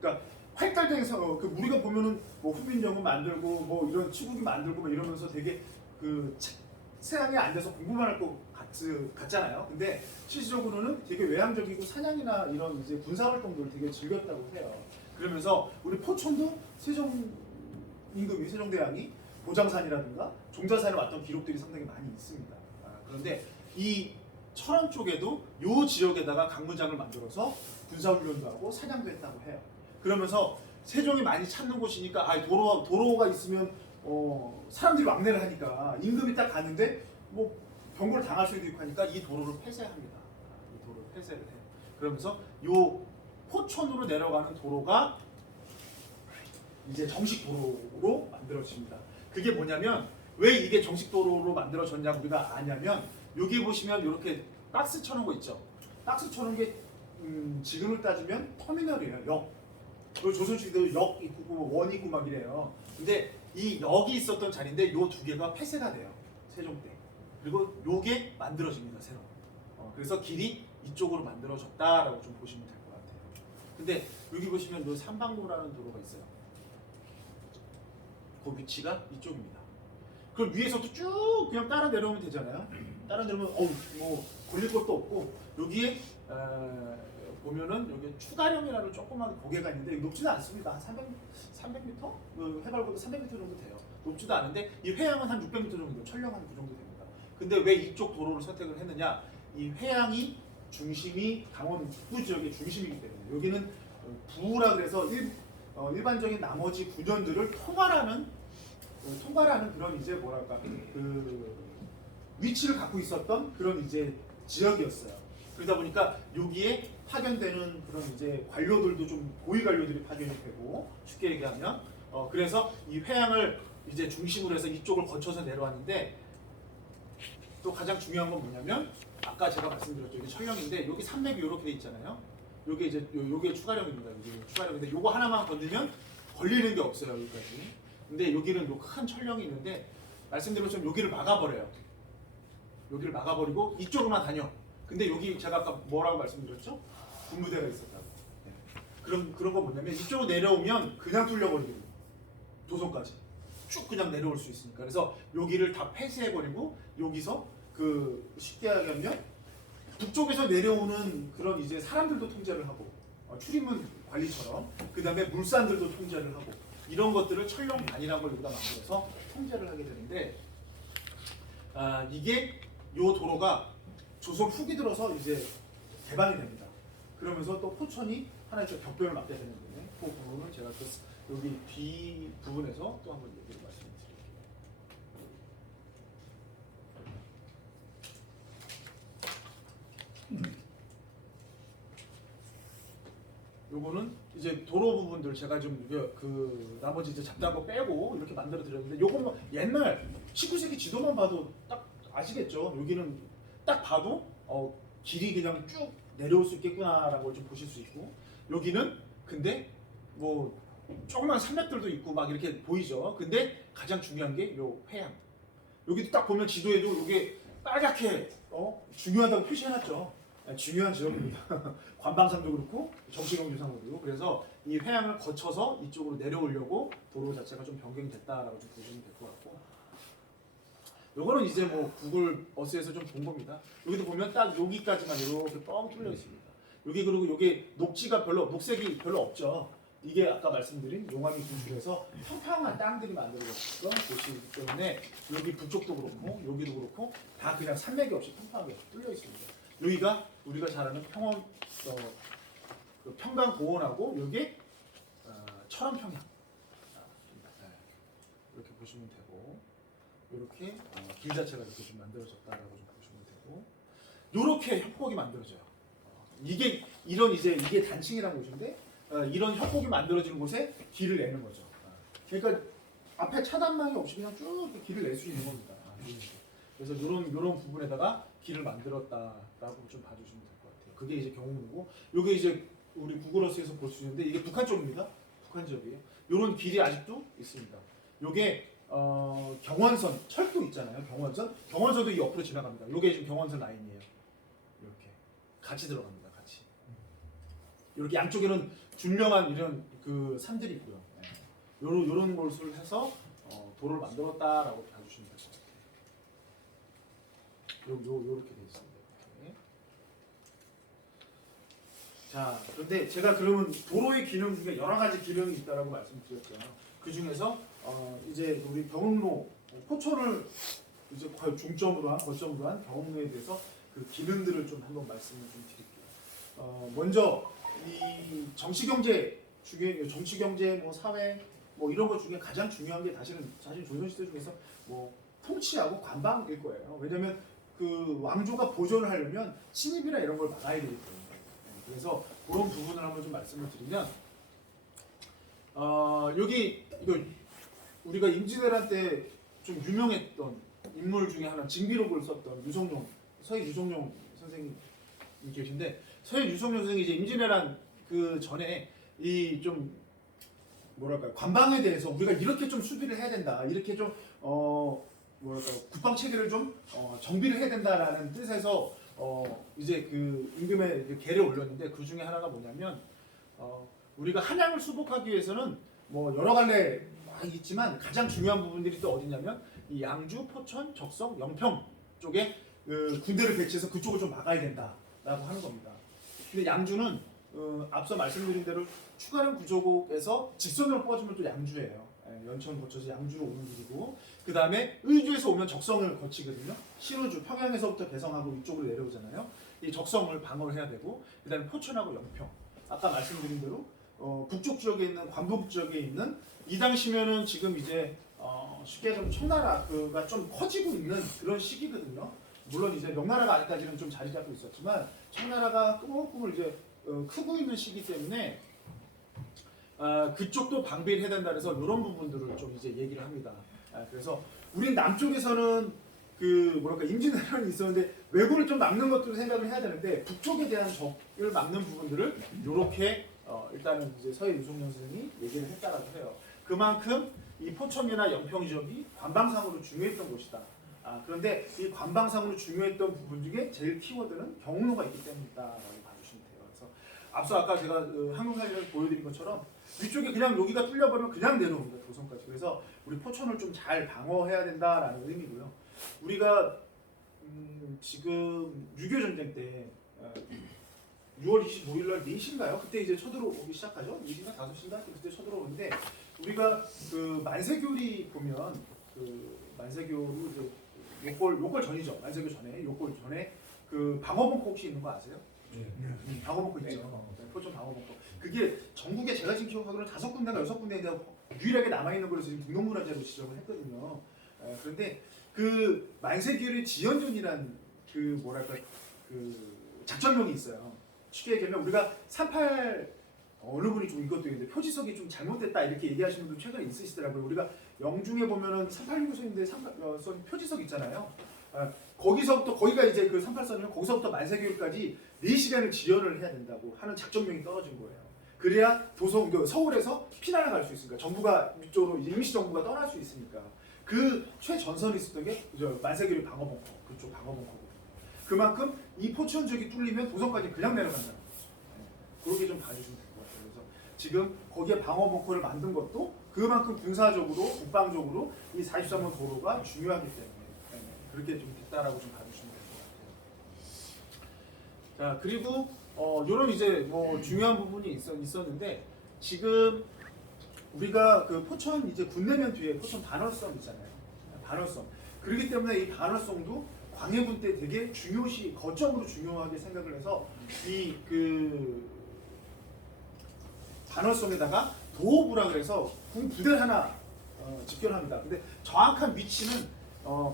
그러니까 활달대에서 그 우리가 보면은 후빈정음 만들고 이런 치국이 만들고 이러면서 되게 그 책상에 앉아서 공부만 할 것 같잖아요. 근데 실질적으로는 되게 외향적이고 사냥이나 이런 이제 군사 활동들을 되게 즐겼다고 해요. 그러면서 우리 포천도 세종 임금이 세종대왕이 보장산이라든가 종자산에 왔던 기록들이 상당히 많이 있습니다. 그런데 이 철원 쪽에도 이 지역에다가 강문장을 만들어서 군사훈련도 하고 사냥도 했다고 해요. 그러면서 세종이 많이 찾는 곳이니까 도로가 있으면 사람들이 왕래를 하니까 임금이 딱 가는데 병고를 당할 수도 있고 하니까 이 도로를 폐쇄합니다. 이 도로를 폐쇄를 해요. 그러면서 이 포천으로 내려가는 도로가 이제 정식 도로로 만들어집니다. 그게 뭐냐면 왜 이게 정식 도로로 만들어졌냐고 우리가 아냐면 여기 보시면 이렇게 박스 쳐놓은 거 있죠. 박스 쳐놓은 게 지금을 따지면 터미널이에요. 역. 조선시대도 역 있고 원 있고 막 이래요. 근데 이 역이 있었던 자리인데 요 두 개가 폐쇄가 돼요. 세종 때. 그리고 요게 만들어집니다. 새로. 그래서 길이 이쪽으로 만들어졌다라고 좀 보시면 될 것 같아요. 근데 여기 보시면 요 삼방로라는 도로가 있어요. 그 위치가 이쪽입니다. 그럼 위에서도 쭉 그냥 따라 내려오면 되잖아요. 따라 내려오면 걸릴 것도 없고 여기에 보면은 여기 추가령이라는 조그만 고개가 있는데 높지는 않습니다. 한 300m? 해발보다 300m 정도 돼요. 높지도 않은데 이 회항은 한 600m 정도 돼요. 천령 한 그 정도 됩니다. 근데 왜 이쪽 도로를 선택을 했느냐? 이 회항이 중심이 강원 북부 지역의 중심이기 때문에 여기는 부라 그래서 일반적인 나머지 군현들을 통할하는 그런 이제 뭐랄까 그 위치를 갖고 있었던 그런 이제 지역이었어요. 그러다 보니까 여기에 파견되는 그런 이제 관료들도 좀 고위 관료들이 파견이 되고 쉽게 얘기하면 그래서 이 회양을 이제 중심으로 해서 이쪽을 거쳐서 내려왔는데 또 가장 중요한 건 뭐냐면 아까 제가 말씀드렸죠. 이게 철령인데 여기 산맥이 이렇게 돼 있잖아요. 요게 이제 요게 추가령입니다. 요게 추가령인데 요거 하나만 건들면 걸리는 게 없어요. 여기까지. 근데 여기는 요 큰 철령이 있는데 말씀드린 것처럼 여기를 막아버려요. 여기를 막아버리고 이쪽으로만 다녀. 근데 여기 제가 아까 뭐라고 말씀드렸죠? 군부대가 있었다고. 네. 그런 거 뭐냐면 이쪽으로 내려오면 그냥 뚫려버리거든요. 도성까지 쭉 그냥 내려올 수 있으니까. 그래서 여기를 다 폐쇄해버리고 여기서 그 쉽게 하면 북쪽에서 내려오는 그런 이제 사람들도 통제를 하고 출입문 관리처럼 그 다음에 물산들도 통제를 하고 이런 것들을 철령단이라는 걸 여기다 만들어서 통제를 하게 되는데 이게 요 도로가 조선 후기 들어서 이제 개방이 됩니다. 그러면서 또 포천이 하나의 격변을 맞게 되는데 그 부분은 제가 또 여기 뒤 부분에서 또 한번 얘기를 말씀드릴게요. 요거는 이제 도로 부분들 제가 좀 그 나머지 이제 잡다한 거 빼고 이렇게 만들어 드렸는데 요건 뭐 옛날 19세기 지도만 봐도 딱 아시겠죠? 여기는 딱 봐도 길이 그냥 쭉 내려올 수 있겠구나라고 좀 보실 수 있고 여기는 근데 뭐 조그만 산맥들도 있고 막 이렇게 보이죠. 근데 가장 중요한 게 요 회양. 여기도 딱 보면 지도에도 이게 빨갛게 중요하다고 표시해놨죠. 중요한 지역입니다. 관방산도 그렇고 정치경 유산도 그렇고 그래서 이 회양을 거쳐서 이쪽으로 내려오려고 도로 자체가 좀 변경됐다라고 좀 보시면 될 것 같고 요거는 이제 뭐 구글 어스에서 좀 본 겁니다. 여기도 보면 딱 여기까지만 이렇게 뻥 뚫려 있습니다. 여기 그리고 요게 녹색이 별로 없죠. 이게 아까 말씀드린 용암이 분출해서 평평한 땅들이 만들어졌던 곳이기 때문에 여기 북쪽도 그렇고 여기도 그렇고 다 그냥 산맥이 없이 평평하게 뚫려 있습니다. 여기가 우리가 잘 아는 그 평강 고원하고 여기 철원 평양 이렇게 보시면 되고 이렇게 길 자체가 이렇게 좀 만들어졌다라고 좀 보시면 되고 이렇게 협곡이 만들어져요. 이게 단층이라는 곳인데 이런 협곡이 만들어지는 곳에 길을 내는 거죠. 그러니까 앞에 차단망이 없이 그냥 쭉 길을 낼 수 있는 겁니다. 그래서 이런 부분에다가 길을 만들었다라고 좀 봐주시면 될 것 같아요. 그게 이제 경우고, 이게 이제 우리 구글어스에서 볼 수 있는데 이게 북한 쪽입니다. 북한 지역이에요. 이런 길이 아직도 있습니다. 이게 경원선 철도 있잖아요. 경원선도 이 옆으로 지나갑니다. 이게 지금 경원선 라인이에요. 이렇게 같이 들어갑니다. 같이. 이렇게 양쪽에는 준명한 이런 그 산들이 있고요. 요런 곳을 해서 도로를 만들었다라고 봐주시면 될 것 같아요. 요렇게 되어 있습니다. 이렇게. 자, 그런데 제가 그러면 도로의 기능 중에 여러 가지 기능이 있다라고 말씀드렸죠. 그 중에서 이제 우리 경흥로 포천을 이제 거점으로 한 경흥로에 대해서 그 기능들을 좀 한번 말씀을 좀 드릴게요. 먼저 이 정치 경제 뭐 사회 뭐 이런 것 중에 가장 중요한 게 사실 조선시대 중에서 뭐 통치하고 관방일 거예요. 왜냐면 그 왕조가 보존을 하려면 침입이나 이런 걸 막아야 되기 때문에. 그래서 그런 부분을 한번 좀 말씀을 드리면 여기 이거 우리가 임진왜란 때 좀 유명했던 인물 중에 하나 징비록을 썼던 서해 유성룡 선생님이 계신데 서해 유성룡 선생님이 이제 임진왜란 그 전에 이 좀 뭐랄까요 관방에 대해서 우리가 이렇게 좀 수비를 해야 된다 이렇게 좀 국방 체계를 좀 정비를 해야 된다라는 뜻에서 이제 그 임금의 그 계를 올렸는데 그 중에 하나가 뭐냐면 우리가 한양을 수복하기 위해서는 뭐 여러 갈래 막 있지만 가장 중요한 부분들이 또 어디냐면 이 양주, 포천, 적성, 영평 쪽에 그 군대를 배치해서 그쪽을 좀 막아야 된다라고 하는 겁니다. 근데 양주는 앞서 말씀드린 대로 추가령 구조국에서 직선으로 뽑아주면 또 양주예요. 연천 거쳐서 양주로 오는 길이고 그 다음에 의주에서 오면 적성을 거치거든요. 신우주, 평양에서부터 개성하고 이쪽으로 내려오잖아요. 이 적성을 방어를 해야 되고 그 다음에 포천하고 영평 아까 말씀드린 대로 북쪽 지역에 있는 관북 지역에 있는 이 당시면은 지금 이제 쉽게 좀 청나라가 좀 커지고 있는 그런 시기거든요. 물론 이제 명나라가 아직까지는 좀 자리 잡고 있었지만 청나라가 꾸물꾸물 이제 크고 있는 시기 때문에 그쪽도 방비를 해야 된다 그래서 이런 부분들을 좀 이제 얘기를 합니다. 그래서 우린 남쪽에서는 그 뭐랄까 임진왜란이 있었는데 왜군을 좀 막는 것도 생각을 해야 되는데 북쪽에 대한 적을 막는 부분들을 이렇게 일단은 이제 서해 유승룡 선생이 얘기를 했다라고 해요. 그만큼 이 포천이나 영평 지역이 관방상으로 중요했던 곳이다. 그런데 이 관방상으로 중요했던 부분 중에 제일 키워드는 경로가 있기 때문이다라고 봐주시면 돼요. 그래서 앞서 아까 제가 항공사진을 보여드린 것처럼 위쪽에 그냥 여기가 뚫려버리면 그냥 내려옵니다. 도성까지. 그래서 우리 포천을 좀 잘 방어해야 된다라는 의미고요. 우리가 지금 6.25 전쟁 때 6월 25일 날 4시인가요? 그때 이제 쳐들어오기 시작하죠. 4시인가 5시인가 그때 쳐들어오는데 우리가 그 만세교리 보면 그 만세교로 이제 요골 전이죠. 만세교 전에 요골 전에 그 방어벙커 혹시 있는 거 아세요? 방어벙커 있죠. 포천 방어벙커. 그게 전국에 제가 지금 기억하기로는 5군데인가 6군데인가 유일하게 남아있는 걸로 지금 등록문화재로 지정을 했거든요. 그런데 그 만세교리 지연전이란 그 뭐랄까 그 작전명이 있어요. 쉽게 얘기하면 우리가 38 어느 분이 좀 이것도 있는데 표지석이 좀 잘못됐다 이렇게 얘기하시는 분도 최근에 있으시더라고요. 우리가 영중에 보면은 3869선인데 선 표지석 있잖아요. 거기서부터 거기가 이제 그 38선이면 거기서부터 만세교리까지 4시간을 지연을 해야 된다고 하는 작전명이 떨어진 거예요. 그래야 서울에서 피난을 갈 수 있으니까 정부가 이쪽으로 임시정부가 떠날 수 있으니까 그 최전선이 있었던 게 만세교리 방어벙커 그쪽 방어벙커거든요. 그만큼 이 포천 지역이 뚫리면 도성까지 그냥 내려간다는 거죠. 그렇게 좀 봐주시면 될 것 같아요. 그래서 지금 거기에 방어벙커를 만든 것도 그만큼 군사적으로 국방적으로 이 43번 도로가 중요하기 때문에 그렇게 좀 됐다라고 좀 봐주시면 될 것 같아요. 자 그리고 이런 이제 뭐 중요한 부분이 있었는데 지금 우리가 그 포천 이제 군내면 뒤에 포천 반월섬 있잖아요. 반월섬. 그렇기 때문에 이 반월섬도 광해군 때 되게 중요시 거점으로 중요하게 생각을 해서 이 그 반월섬에다가 도호부라 그래서 군 부대를 하나 집결합니다. 근데 정확한 위치는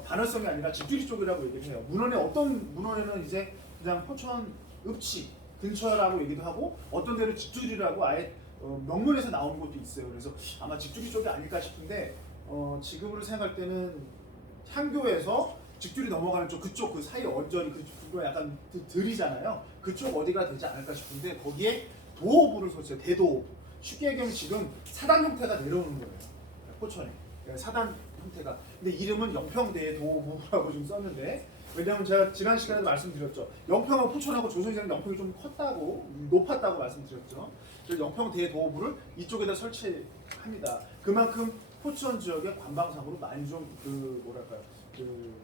반월섬이 아니라 집주리 쪽이라고 얘기를 해요. 어떤 문헌에는 이제 그냥 포천 읍지 근처라고 얘기도 하고 어떤 데는 집주리라고 아예 명문에서 나온 것도 있어요. 그래서 아마 집주리 쪽이 아닐까 싶은데 지금으로 생각할 때는 향교에서 직줄이 넘어가는 쪽 그쪽 그 사이 언저리 그거 약간 들이잖아요. 그쪽 어디가 되지 않을까 싶은데 거기에 도호부를 설치해요. 대도호부. 쉽게 얘기하면 지금 사단 형태가 내려오는 거예요. 포천에 사단 형태가. 근데 이름은 영평대 도호부라고 좀 썼는데 왜냐하면 제가 지난 시간에도 말씀드렸죠. 영평하고 포천하고 조선시대는 영평이 좀 컸다고 높았다고 말씀드렸죠. 그래서 영평대 도호부를 이쪽에다 설치합니다. 그만큼 포천 지역의 관방상으로 많이 좀 그 뭐랄까요 그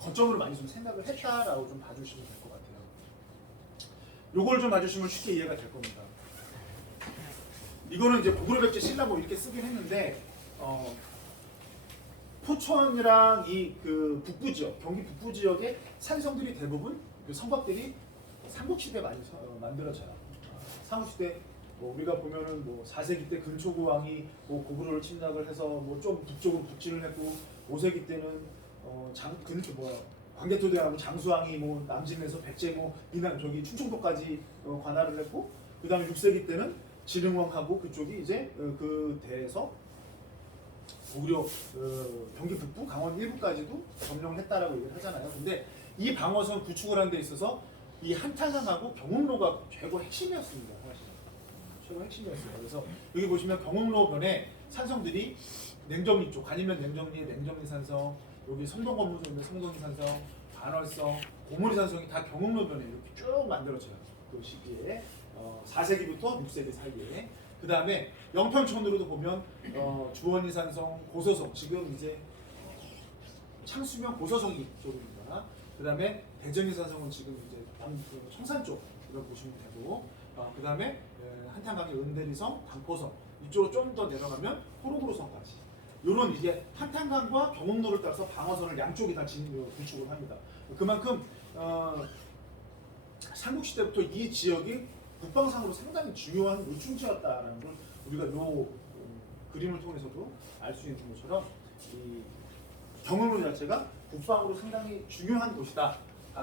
거점으로 많이 좀 생각을 했다라고 좀 봐주시면 될 것 같아요. 요걸 좀 봐주시면 쉽게 이해가 될 겁니다. 이거는 이제 고구려백제 신라고 이렇게 쓰긴 했는데 포천이랑 이 그 북부 지역, 경기 북부 지역의 산성들이 대부분 그 성곽들이 삼국시대 많이 만들어져요. 삼국시대 뭐 우리가 보면은 뭐 4세기 때 근초구 왕이 뭐 고구려를 침략을 해서 뭐 좀 북쪽으로 북진을 했고 5세기 때는 광개토대왕 장수왕이 뭐 남진에서 백제 뭐 이남 저기 충청도까지 관할을 했고 그다음에 6세기 때는 진흥왕하고 그쪽이 이제 그 대에서 고구려 경기 북부 강원 일부까지도 점령을 했다라고 얘기를 하잖아요. 근데 이 방어선 구축을 하는 데 있어서 이 한탄강하고 경흥로가 최고 핵심이었습니다. 사실 최고 핵심이었어요. 그래서 여기 보시면 경흥로변에 산성들이 냉정리 쪽 아니면 냉정리의 냉정리 산성 여기 성동건물인데 성동리 산성 반월성 고모리 산성이 다 경흥로변에 이렇게 쭉 만들어져요. 그 시기에 4세기부터 6세기 사이에 그 다음에 영평천으로도 보면 주원리 산성 고서성 지금 이제 창수면 고서성기 쪽입니다. 그 다음에 대전리 산성은 지금 이제 청산 쪽으로 보시면 되고 그 다음에 한탄강의 은대리성, 당포성 이쪽으로 좀 더 내려가면 호로구로성까지 이런 이게 한탄강과 경흥로를 따라서 방어선을 양쪽이 다 구축을 합니다. 그만큼 삼국시대부터 이 지역이 국방상으로 상당히 중요한 요충지였다라는 걸 우리가 요 그림을 통해서도 알 수 있는 것처럼 이 경흥로 자체가 국방으로 상당히 중요한 곳이다.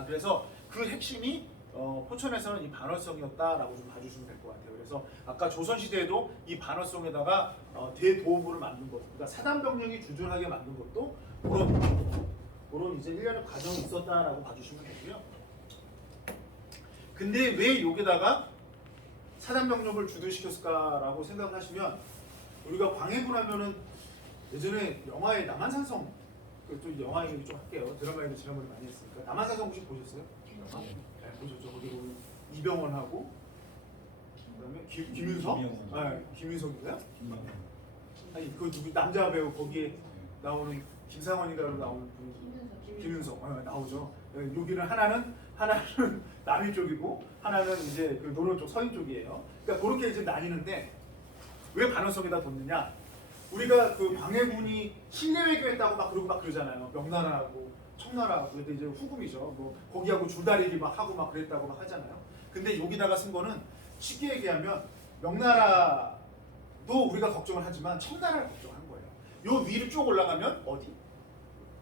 그래서 그 핵심이 포천에서는 이 반월성이었다라고 좀 봐주시면 될 것 같아요. 그래서 아까 조선시대에도 이 반월성에다가 대도읍을 만든 것, 그러니까 사단병력이 주둔하게 만든 것도 그런 이제 일련의 과정이 있었다라고 봐주시면 되고요. 근데 왜 여기다가 사단병력을 주둔시켰을까라고 생각을 하시면 우리가 광해군 하면은 예전에 영화에 남한산성 또 영화 얘기 좀 할게요. 드라마 얘기 지난번에 많이 했으니까 남한산성 혹시 보셨어요? 네, 보셨죠. 거기 보면 이병헌하고 그다음에 김윤석? 네, 김윤석인가요? 아니 그 누구 남자 배우 거기에 나오는 김상원이라고 나오는 분이 김윤석 나오죠. 여기는 하나는 남이 쪽이고 하나는 이제 그 노론 쪽 서인 쪽이에요. 그러니까 그렇게 이제 나뉘는데 왜 반월성에다 뒀느냐? 우리가 그 광해군이 신례 외교했다고 막 그러고 막 그러잖아요. 명나라하고 청나라하고 그때 이제 후금이죠. 뭐 거기하고 줄다리기 막 하고 막 그랬다고 막 하잖아요. 근데 여기다가 쓴 거는 쉽게 얘기하면 명나라도 우리가 걱정을 하지만 청나라를 걱정한 거예요. 요 위로 쭉 올라가면 어디?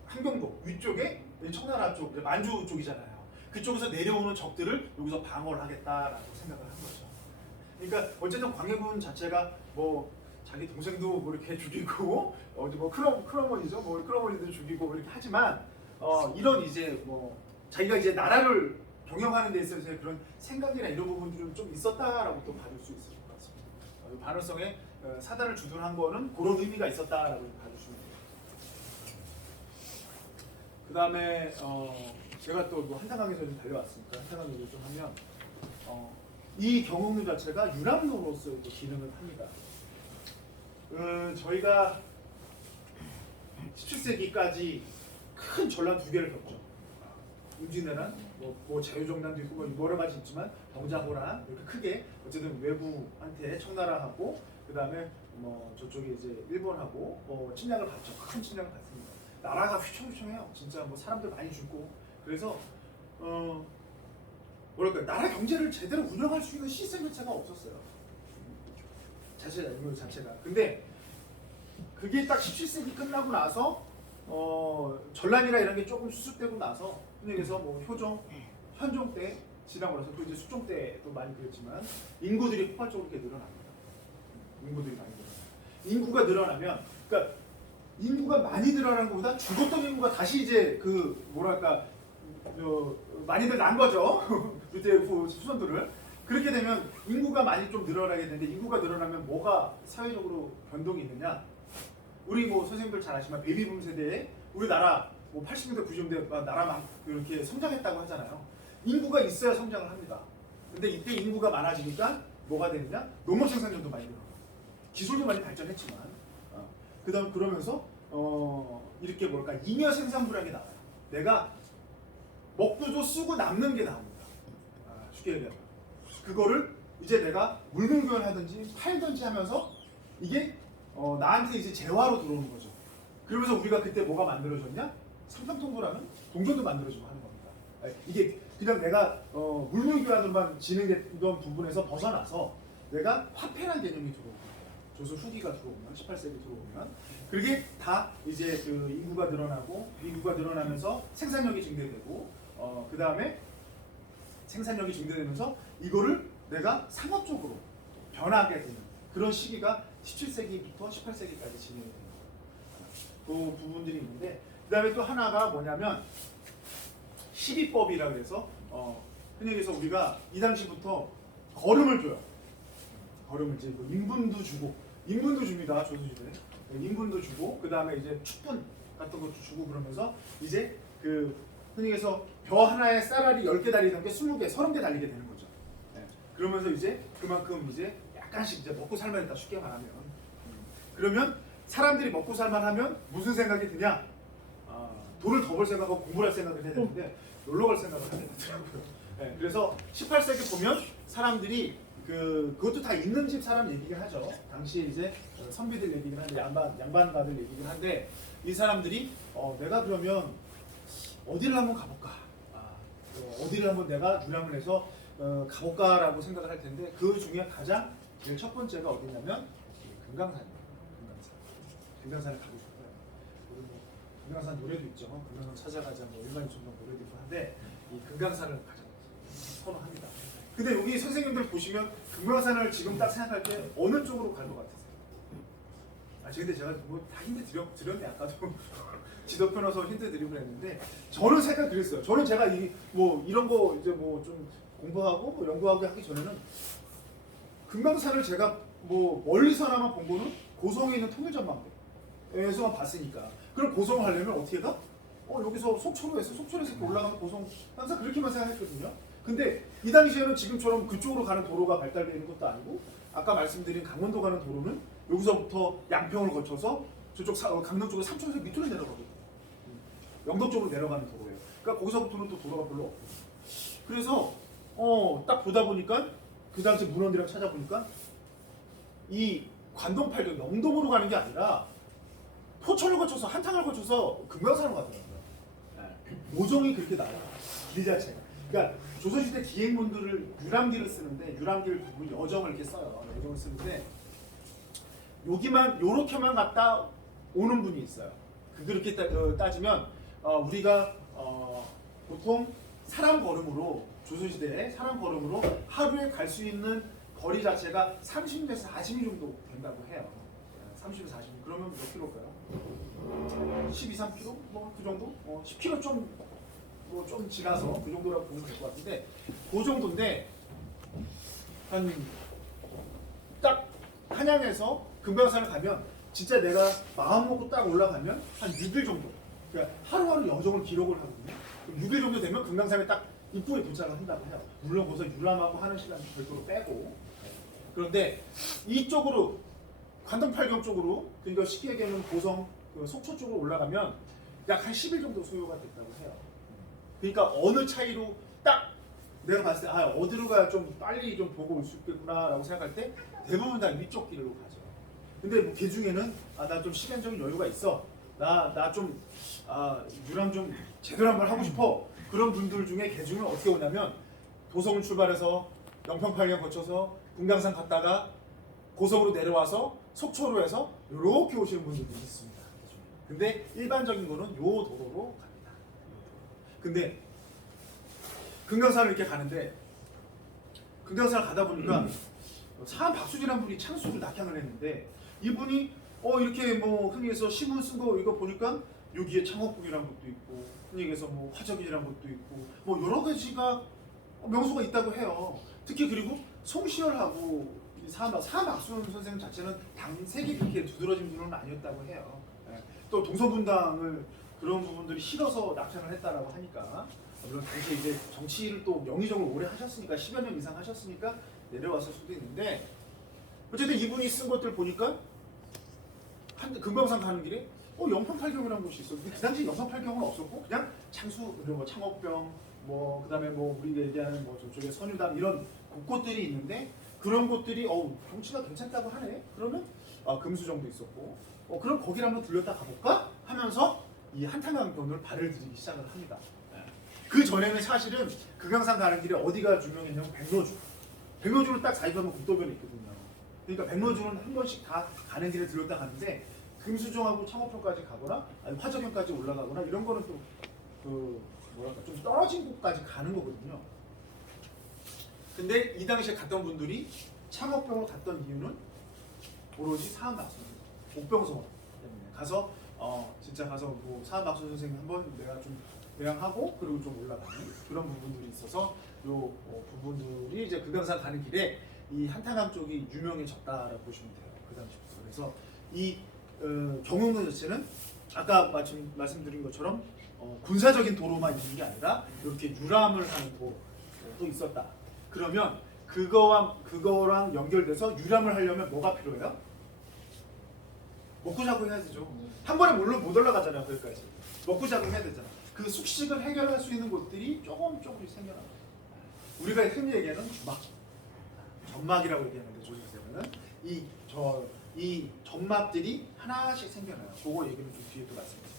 함경도 위쪽에 청나라 쪽, 만주 쪽이잖아요. 그쪽에서 내려오는 적들을 여기서 방어를 하겠다라고 생각을 한 거죠. 그러니까 어쨌든 광해군 자체가 뭐 자기 동생도 뭐 이렇게 죽이고 어디 뭐 크로머니죠, 뭐 크로머니도 죽이고 이렇게 하지만 이런 이제 뭐 자기가 이제 나라를 경영하는 데 있어서의 그런 생각이나 이런 부분들은 좀 있었다라고 또 봐줄 수 있을 것 같습니다. 반월성에 사단을 주둔한 거는 그런 의미가 있었다라고 봐주시면 돼요. 그 다음에 제가 또 뭐 한탄강에서 좀 달려왔으니까 한탄강 얘기를 좀 하면 이 경흥로 자체가 유람로로서의 기능을 합니다. 저희가 17세기까지 큰 전란 두 개를 겪죠. 임진왜란, 뭐 자유정난도 있고 뭐 여러 가지 있지만 병자호란 이렇게 크게 어쨌든 외부한테 청나라하고 그 다음에 뭐 저쪽에 이제 일본하고 뭐 침략을 받죠. 큰 침략을 받습니다. 나라가 휘청휘청해요. 진짜 뭐 사람들 많이 죽고 그래서 뭐랄까 나라 경제를 제대로 운영할 수 있는 시스템 자체가 없었어요. 자체가. 근데 그게 딱 17세기 끝나고 나서 전란이나 이런 게 조금 수습되고 나서 그래서 뭐 현종 때 지나고 나서 또 이제 수종 때도 많이 그랬지만 인구들이 폭발적으로 이렇게 늘어납니다. 인구들이 많이 늘어나요. 인구가 늘어나면 그러니까 인구가 많이 늘어나는 것보다 죽었던 인구가 다시 이제 그 뭐랄까 많이들 난 거죠. 그때 후손들을. 그렇게 되면 인구가 많이 좀 늘어나게 되는데 인구가 늘어나면 뭐가 사회적으로 변동이 있느냐? 우리 뭐 선생님들 잘 아시지만 베이비붐 세대에 우리나라 뭐 80년대 90년대 나라 막 그렇게 성장했다고 하잖아요. 인구가 있어야 성장을 합니다. 근데 이때 인구가 많아지니까 뭐가 되느냐? 농업 생산량도 많이 늘어나고 기술도 많이 발전했지만 그다음 그러면서 이렇게 뭘까 잉여 생산 불량이 나와요. 내가 먹고도 쓰고 남는 게 나옵니다. 쉽게 얘기하면 그거를 이제 내가 물분교환하든지 팔든지 하면서 이게 나한테 이제 재화로 들어오는 거죠. 그러면서 우리가 그때 뭐가 만들어졌냐? 삼성통보라는 동전도 만들어지고 하는 겁니다. 이게 그냥 내가 물물교환으로만 진행됐던 부분에서 벗어나서 내가 화폐라는 개념이 들어옵니다. 조선 후기가 들어오면 18세기 들어오면 그게 다 이제 그 인구가 늘어나면서 생산력이 증대되고 그 다음에 생산력이 증대되면서 이거를 내가 상업적으로 변하게 되는 그런 시기가 17세기부터 18세기까지 진행이 됩니다. 그 부분들이 있는데 그 다음에 또 하나가 뭐냐면 시비법이라 그래서 흔히 얘기해서 우리가 이 당시부터 거름을 줘요. 거름을 이제 뭐 인분도 줍니다. 조선시대 인분도 주고 그 다음에 이제 축분 같은 것도 주고 그러면서 이제 그 흔히 해서 벼 하나에 쌀알이 10개 달리던 게 20개, 30개 달리게 되는 거죠. 그러면서 이제 그만큼 이제 약간씩 이제 먹고 살만했다 쉽게 말하면 그러면 사람들이 먹고 살만하면 무슨 생각이 드냐? 돈을 더 벌 생각하고 공부를 할 생각을 해야 되는데 놀러 갈 생각을 하게 되더라고요. 그래서 18세기 보면 사람들이 그것도 다 있는 집 사람 얘기긴 하죠. 당시에 이제 선비들 얘기긴 한데 양반가들 얘기긴 한데 이 사람들이 내가 그러면 어디를 한번 가볼까? 어디를 한번 내가 유람을 해서 가볼까라고 생각을 할 텐데 그 중에 가장 제일 첫 번째가 어디냐면 금강산입니다. 금강산을 가고 싶어요. 그리고 뭐 금강산 노래도 있죠. 금강산 찾아가자 뭐 일반인처럼 노래도 있고 한데 이 금강산을 가장 선호합니다. 근데 여기 선생님들 보시면 금강산을 지금 딱 생각할 때 어느 쪽으로 갈 것 같으세요? 근데 제가 뭐 다 힌트 드렸네 아까도 지도 펴놔서 힌트 드리고 그랬는데 저는 생각 그랬어요. 저는 제가 이런 거 이제 뭐 좀 공부하고 뭐 연구하고 하기 전에는 금강산을 제가 뭐 멀리서나마 본 거는 고성에 있는 통일전망대에서만 봤으니까 그럼 고성을 하려면 어떻게 가? 여기서 속초로에서 이렇게 올라가면 고성 항상 그렇게만 생각했거든요. 근데 이 당시에는 지금처럼 그쪽으로 가는 도로가 발달되어 있는 것도 아니고 아까 말씀드린 강원도 가는 도로는 여기서부터 양평을 거쳐서 저쪽 강릉 쪽으로 삼천에서 밑으로 내려가거든요. 영도 쪽으로 내려가는 도로예요. 그러니까 거기서부터는 또 도로가 별로 없고. 그래서 딱 보다 보니까 그 당시 문헌들이랑 찾아보니까 이 관동팔경 영동으로 가는 게 아니라 포천을 거쳐서 한탕을 거쳐서 금강산으로 가더라고요. 모종이 그렇게 나와요. 길 자체가. 그러니까 조선시대 기행문들을 유람기를 쓰는데 유람기를 부분 여정을 이렇게 써요. 여정을 쓰는데 여기만 요렇게만 갔다 오는 분이 있어요. 그렇게 따지면 우리가 보통 사람 걸음으로 조선시대에 사람 걸음으로 하루에 갈 수 있는 거리 자체가 30에서 40일 정도 된다고 해요. 30에서 40일. 그러면 몇 킬로일까요? 12, 3km? 뭐 그 정도? 10km 좀 지나서 그 정도라고 보면 될 것 같은데 그 정도인데 딱 한양에서 금강산을 가면 진짜 내가 마음 먹고 딱 올라가면 한 6일 정도 그러니까 하루하루 여정을 기록을 하거든요. 6일 정도 되면 금강산에 딱 입구에 도착을 한다고 해요. 물론 거기서 유람하고 하는 시간은 별도로 빼고 그런데 이쪽으로 관동팔경 쪽으로 그러니까 쉽게 얘기하면 고성 속초 쪽으로 올라가면 약 한 10일 정도 소요가 됐다고 해요. 그러니까 어느 차이로 딱 내가 봤을 때 어디로 가야 좀 빨리 좀 보고 올 수 있겠구나 라고 생각할 때 대부분 다 위쪽 길로 가죠. 근데 뭐 그 중에는 나 좀 시간적인 여유가 있어. 나 좀 유람 좀 제대로 한번 하고 싶어. 그런 분들 중에 개 중에 어떻게 오냐면 도성을 출발해서 영평팔경 거쳐서 금강산 갔다가 고성으로 내려와서 속초로 해서 이렇게 오시는 분들도 있습니다. 근데 일반적인 거는 요 도로로 갑니다. 근데 금강산을 이렇게 가는데 금강산을 가다 보니까 사한 박수진한 분이 창수를 낙향을 했는데 이분이 이렇게 뭐 흔히 해서 신문 쓴 거 이거 보니까 여기에 창업국이라는 것도 있고 흔히 얘기해서 뭐 화적이라는 것도 있고 뭐 여러 가지가 명소가 있다고 해요. 특히 그리고 송시열하고 사박순 선생 자체는 당색이 그렇게 두드러진 분은 아니었다고 해요. 또 동서분당을 그런 부분들이 싫어서 낙천을 했다라고 하니까 물론 당시에 이제 정치를 또 영의정을 오래 하셨으니까 10여 년 이상 하셨으니까 내려왔을 수도 있는데 어쨌든 이분이 쓴 것들 보니까 금강산 가는 길에 영평팔경이라는 곳이 있었는데 그 당시 영평팔경은 없었고 그냥 창수 이런 거 창업병 뭐 그다음에 뭐 우리가 얘기하는 뭐 저쪽에 선유담 이런 곳들이 있는데 그런 곳들이 경치가 괜찮다고 하네. 그러면 금수정도 있었고 그럼 거기를 한번 들렸다 가볼까 하면서 이 한탄강변을 발을 들이기 시작을 합니다. 그 전에는 사실은 금강산 가는 길에 어디가 유명했냐면 백로주로 딱 사이가면 국도변이 있거든요. 그러니까 백로주는 한 번씩 다 가는 길에 들렸다 가는데 금수정하고 창업평까지 가거나 아니 화적현까지 올라가거나 이런 거는 또 좀 떨어진 곳까지 가는 거거든요. 근데 이 당시에 갔던 분들이 창업병으로 갔던 이유는 오로지 사한박수입니다. 옥병성 때문에 가서 진짜 가서 뭐 사한박수 선생님 한번 내가 좀 배양하고 그리고 좀 올라가는 그런 부분들이 있어서 요 부분들이 이제 금강산 가는 길에 이 한탄강 쪽이 유명해졌다라고 보시면 돼요. 그 당시부터. 그래서 이 경영로 자체는 아까 말씀드린 것처럼 군사적인 도로만 있는 게 아니라 이렇게 유람을 하는 도로도 있었다. 그러면 그거랑 연결돼서 유람을 하려면 뭐가 필요해요? 먹고 자고 해야 되죠. 한 번에 물론 못 올라가잖아요. 거기까지. 먹고 자고 해야 되잖아. 그 숙식을 해결할 수 있는 곳들이 조금씩 생겨납니다. 우리가 흔히 얘기하는 주막, 점막이라고 얘기하는데 조선시대는 이 점막들이 하나씩 생겨나요. 그거 얘기는 좀 뒤에 또 말씀드릴게요.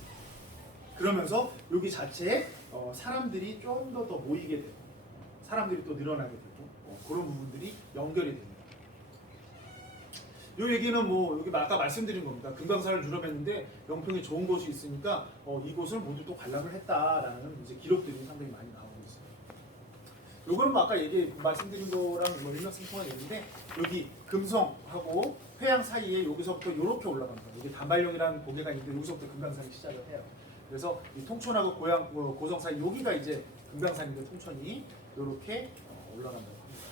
그러면서 여기 자체에 사람들이 좀 더 모이게 돼요. 사람들이 또 늘어나게 되고 그런 부분들이 연결이 됩니다. 이 얘기는 뭐 여기 아까 말씀드린 겁니다. 금강산을 유람했는데 영평에 좋은 곳이 있으니까 이곳을 모두 또 관람을 했다라는 이제 기록들이 상당히 많이 나오고 있습니다. 요거는 뭐 아까 말씀드린 거랑 뭐 일맥상통한 얘기인데 여기 금성하고 회양 사이에 여기서부터 이렇게 올라갑니다. 이게 단발령이라는 고개가 있는데 여기서부터 금강산이 시작을 해요. 그래서 이 통촌하고 고성 사이 여기가 이제 금강산인데 통천이 이렇게 올라간다고 합니다.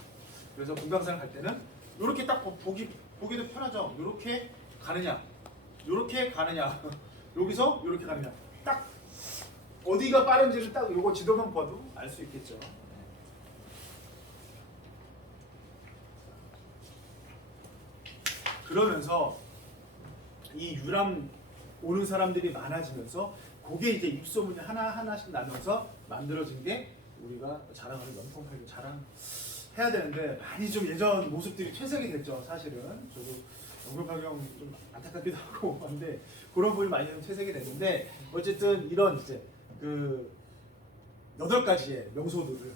그래서 금강산 갈 때는 이렇게 딱 보기도 편하죠. 이렇게 가느냐, 이렇게 가느냐, 여기서 이렇게 가느냐. 딱 어디가 빠른지를 딱 이거 지도만 봐도 알 수 있겠죠. 그러면서 이 유람 오는 사람들이 많아지면서 그게 이제 입소문이 하나하나씩 나면서 만들어진 게 우리가 자랑하는 연평팔교 자랑해야 되는데 많이 좀 예전 모습들이 퇴색이 됐죠. 사실은 저도 연평팔경 좀 안타깝기도 하고 한데 그런 부분이 많이 좀 퇴색이 됐는데 어쨌든 이런 이제 그 8가지의 명소들을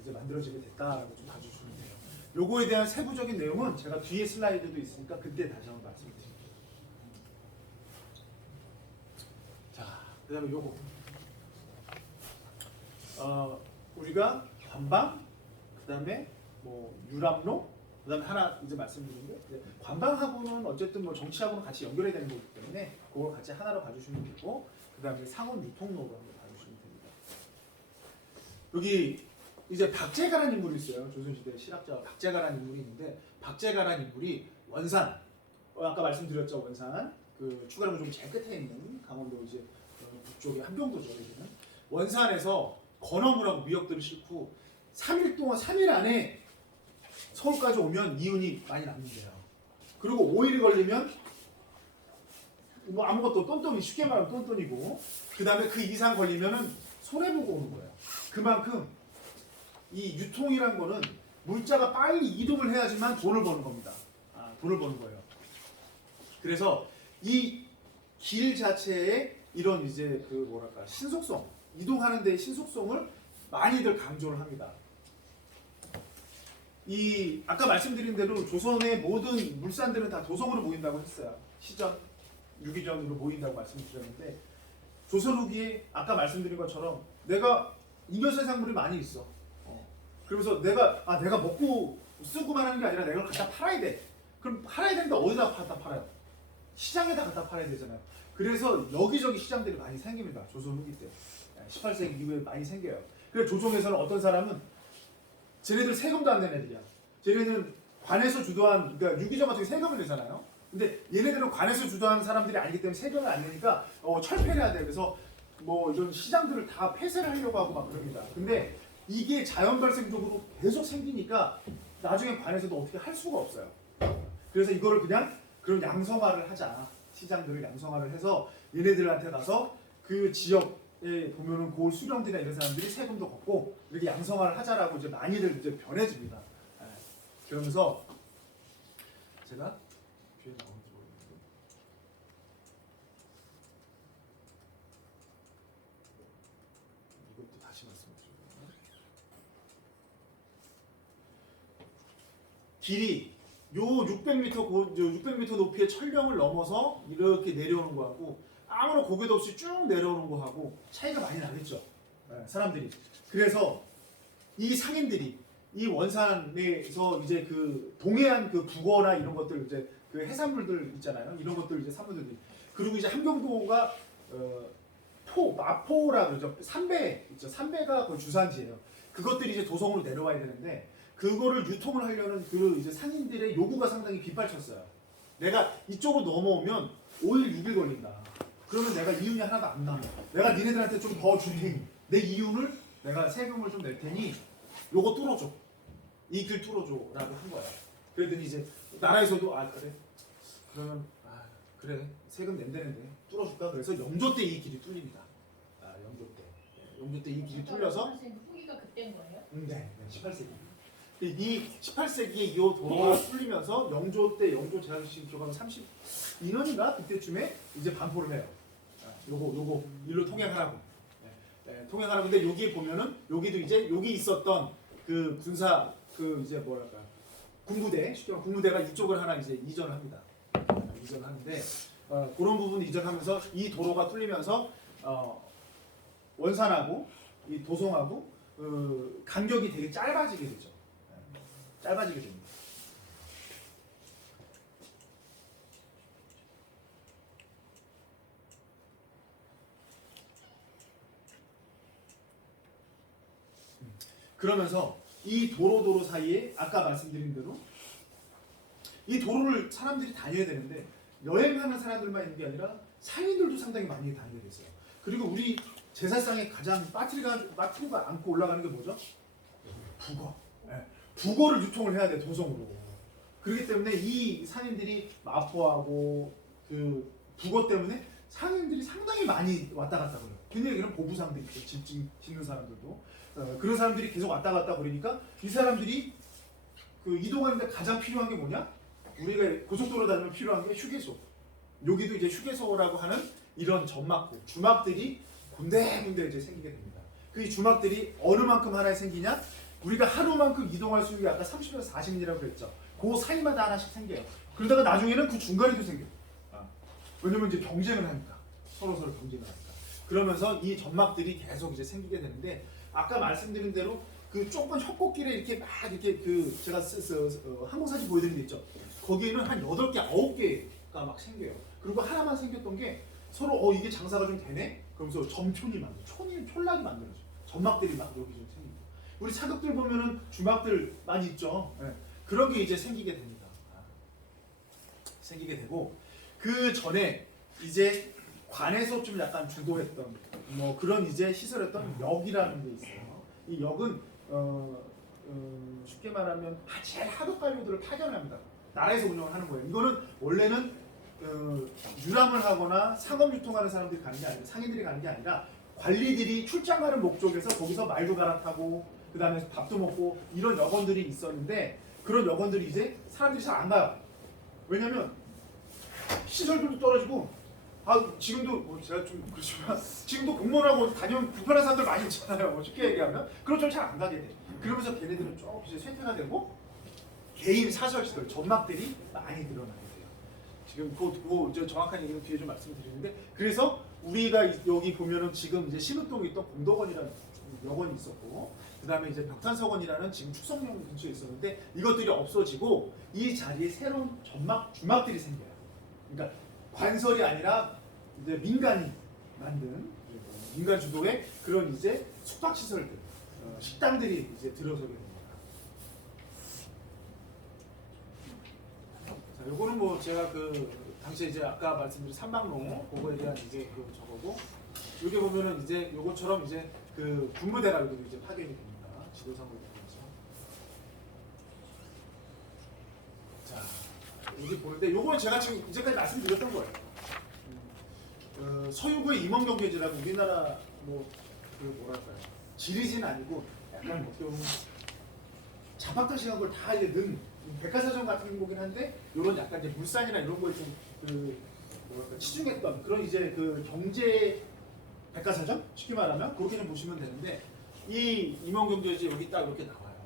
이제 만들어지게 됐다라고 좀 봐주시면 돼요. 요거에 대한 세부적인 내용은 제가 뒤에 슬라이드도 있으니까 그때 다시 한번 말씀드릴게요. 자, 그 다음에 요거 우리가 관방, 그 다음에 뭐 유람로, 그 다음에 하나 이제 말씀드린 게 관방하고는 어쨌든 뭐 정치하고는 같이 연결이 되는 거기 때문에 그걸 같이 하나로 봐주시면 되고 그 다음에 상원 유통로로 한번 봐주시면 됩니다. 여기 이제 박제가라는 인물이 있어요. 조선시대 실학자 박제가라는 인물이 있는데 박제가라는 인물이 원산, 아까 말씀드렸죠. 원산 그 추가로 좀 제일 끝에 있는 강원도 이제 북쪽의 함경도죠. 여기는 원산에서 건어물하고 미역들을 싣고 3일 안에 서울까지 오면 이윤이 많이 남는데요. 그리고 5일이 걸리면 뭐 아무것도 똔똔이 쉽게 말하면 똔똔이고 그 다음에 그 이상 걸리면은 손해보고 오는 거예요. 그만큼 이 유통이란 거는 물자가 빨리 이동을 해야지만 돈을 버는 겁니다. 돈을 버는 거예요. 그래서 이 길 자체에 이런 이제 그 뭐랄까 신속성, 이동하는 데의 신속성을 많이들 강조를 합니다. 이 아까 말씀드린 대로 조선의 모든 물산들은 다 도성으로 모인다고 했어요. 시전, 유기전으로 모인다고 말씀드렸는데 조선 후기에 아까 말씀드린 것처럼 내가 잉여세상물이 많이 있어. 그러면서 내가 먹고 쓰고만 하는 게 아니라 내가 갖다 팔아야 돼. 그럼 팔아야 되는데 어디다 갖다 팔아요? 시장에다 갖다 팔아야 되잖아요. 그래서 여기저기 시장들이 많이 생깁니다. 조선 후기 때. 18세기 이후에 많이 생겨요. 그래서 조정에서는 어떤 사람은 쟤네들 세금도 안 내는 애들이야. 쟤네는 관에서 주도한, 그러니까 유기정 같은 게 세금을 내잖아요. 근데 얘네들은 관에서 주도하는 사람들이 아니기 때문에 세금을 안 내니까 철폐를 해야 돼. 그래서 뭐 이런 시장들을 다 폐쇄를 하려고 하고 막 그럽니다. 근데 이게 자연 발생적으로 계속 생기니까 나중에 관에서도 어떻게 할 수가 없어요. 그래서 이거를 그냥 그런 양성화를 하자. 시장들을 양성화를 해서 얘네들한테 가서 그 지역에 보면은 고을 수령들이나 이런 사람들이 세금도 걷고 이렇게 양성화를 하자라고 이제 많이들 이제 변해집니다. 그러면서 제가 뒤에 나오는지 모르겠는데 이것도 다시 말씀드리면 길이 요 600m 높이의 철령을 넘어서 이렇게 내려오는 거하고 아무런 고개도 없이 쭉 내려오는 거하고 차이가 많이 나겠죠. 사람들이. 그래서 이 상인들이 이 원산에서 이제 그 동해안 그 북어나 이런 것들 이제 그 해산물들 있잖아요. 이런 것들 이제 사무들이 그리고 이제 함경도가 마포라 그러죠. 삼배 있죠. 삼배가 그 주산지예요. 그것들이 이제 도성으로 내려와야 되는데 그거를 유통을 하려는 그 이제 상인들의 요구가 상당히 빗발쳤어요. 내가 이쪽으로 넘어오면 5일 6일 걸린다. 그러면 내가 이윤이 하나도 안 남아. 내가 니네들한테 좀 더 줄 테니 내 이윤을 내가 세금을 좀 낼 테니 요거 뚫어줘. 이 길 뚫어줘라고 한 거야. 그랬더니 이제 나라에서도 그래. 그러면 그래 세금 낸다는데 뚫어줄까? 그래서 영조 때 이 길이 뚫립니다. 영조 때 이 길이 뚫려서 후기가 그때인 거예요? 네, 18세기. 이 18세기에 이 도로가 뚫리면서 영조 제가 지금 기억하면 32년인가 그때쯤에 이제 반포를 해요. 요거 일로 통행하라고. 통행하라고. 근데 여기에 보면은 여기도 이제 여기 있었던 그 군사 그 이제 뭐랄까 군부대 쉽게 말하면 군부대가 이쪽을 하나 이제 이전을 합니다. 이전을 하는데 그런 부분 이전하면서 이 도로가 뚫리면서 원산하고 이 도성하고 간격이 되게 짧아지게 되죠. 짧아지게 됩니다. 그러면서 이 도로 사이에 아까 말씀드린 대로 이 도로를 사람들이 다녀야 되는데 여행하는 사람들만 있는 게 아니라 상인들도 상당히 많이 다니게 됐어요. 그리고 우리 제사상에 가장 빠트리가 안고 올라가는 게 뭐죠? 북어. 네. 북어를 유통을 해야 돼 도성으로. 그렇기 때문에 이 상인들이 마포하고 그 북어 때문에 상인들이 상당히 많이 왔다 갔다 그래요. 근데 여기는 보부상들 있죠. 집 짓는 사람들도. 그런 사람들이 계속 왔다 갔다 그러니까 이 사람들이 그 이동하는데 가장 필요한 게 뭐냐? 우리가 고속도로 다니면 필요한 게 휴게소. 여기도 이제 휴게소라고 하는 이런 점막들, 주막들이 군데군데 이제 생기게 됩니다. 그 주막들이 어느 만큼 하나에 생기냐? 우리가 하루만큼 이동할 수 있는 게 아까 30에서 40분이라고 그랬죠. 그 사이마다 하나씩 생겨요. 그러다가 나중에는 그 중간에도 생겨요. 왜냐면 이제 경쟁을 하니까. 서로 경쟁을 하니까. 그러면서 이 점막들이 계속 이제 생기게 되는데 아까 말씀드린 대로 그 좁은 협곡길에 이렇게 막 이렇게 그 제가 항공사진 보여드린 게 있죠. 거기에는 한 8개, 9개가 막 생겨요. 그리고 하나만 생겼던 게 서로 이게 장사가 좀 되네? 그러면서 점촌이 촌락이 만들어져요. 점막들이 막 여기 좀 생깁니다. 우리 사극들 보면은 주막들 많이 있죠. 네. 그런 게 이제 생기게 됩니다. 생기게 되고 그 전에 이제 관에서 좀 약간 주도했던 뭐 그런 이제 시설했던 역이라는 게 있어요. 이 역은 쉽게 말하면 제일 하급관료들을 파견합니다. 나라에서 운영을 하는 거예요. 이거는 원래는 유람을 하거나 상업 유통하는 사람들이 가는 게 아니라 상인들이 가는 게 아니라 관리들이 출장 가는 목적에서 거기서 말도 갈아타고 그 다음에 밥도 먹고 이런 여건들이 있었는데 그런 여건들이 이제 사람들이 잘 안 가요. 왜냐면 시설들도 떨어지고 지금도 제가 좀 그렇지만 지금도 공무원하고 다니면 불편한 사람들 많이 있잖아요. 쉽게 얘기하면 그런 좀 잘 안 가게 돼. 그러면서 걔네들은 조금 이제 쇠퇴가 되고 개인 사설시설 점막들이 많이 늘어나게 돼요. 지금 그 정확한 얘기는 뒤에 좀 말씀드리는데 그래서 우리가 여기 보면은 지금 이제 신읍동에 있던 공덕원이라는 여건이 있었고 그 다음에 이제 벽탄서원이라는 지금 축성령 근처에 있었는데 이것들이 없어지고 이 자리에 새로운 주막들이 생겨요. 그러니까 관설이 아니라 이제 민간이 만든 민간 주도의 그런 이제 숙박시설들, 식당들이 이제 들어서게 됩니다. 자, 요거는 뭐 제가 그 당시에 이제 아까 말씀드린 삼방로 그거에 대한 이제 그 저거고, 여기 보면은 이제 요것처럼 이제 그 군부대가 여기도 이제 파견이 됩니다. 지도상으로 되죠. 자, 여기 보는데 요거는 제가 지금 이제까지 말씀드렸던 거예요. 서유구의 임원경제지라고 우리나라 뭐 그 뭐랄까요, 지리지는 아니고 약간 어떻게 보면 잡학다식한 걸 다 이제 넣은 백과사전 같은 거긴 한데 요런 약간 이제 물산이나 이런 거에 좀 그 뭐랄까 치중했던 그런 이제 그 경제 백과사전 쉽게 말하면 그렇게 좀 보시면 되는데 이 임원경제지 여기 딱 이렇게 나와요.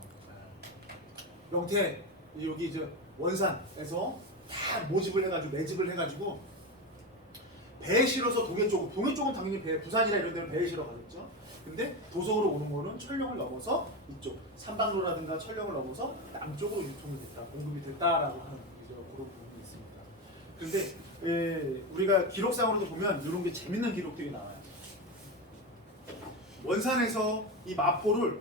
명태 여기 이제 원산에서 다 모집을 해가지고 매집을 해가지고 배에 실어서 동해 쪽은 당연히 부산이나 이런 데는 배에 실어 가겠죠. 근데 도서로 오는 거는 철령을 넘어서 이쪽 삼방로라든가 철령을 넘어서 남쪽으로 유통이 됐다, 공급이 됐다라고 하는 그런 부분이 있습니다. 그런데 우리가 기록상으로도 보면 이런 게 재밌는 기록들이 나와요. 원산에서 이 마포를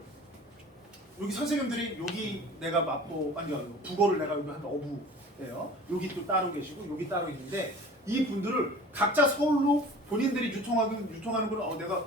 여기 선생님들이 여기 내가 마포 북어를 내가 여기 한 어부예요. 여기 또 따로 계시고 여기 따로 있는데 이 분들을 각자 서울로 본인들이 유통하는 걸 내가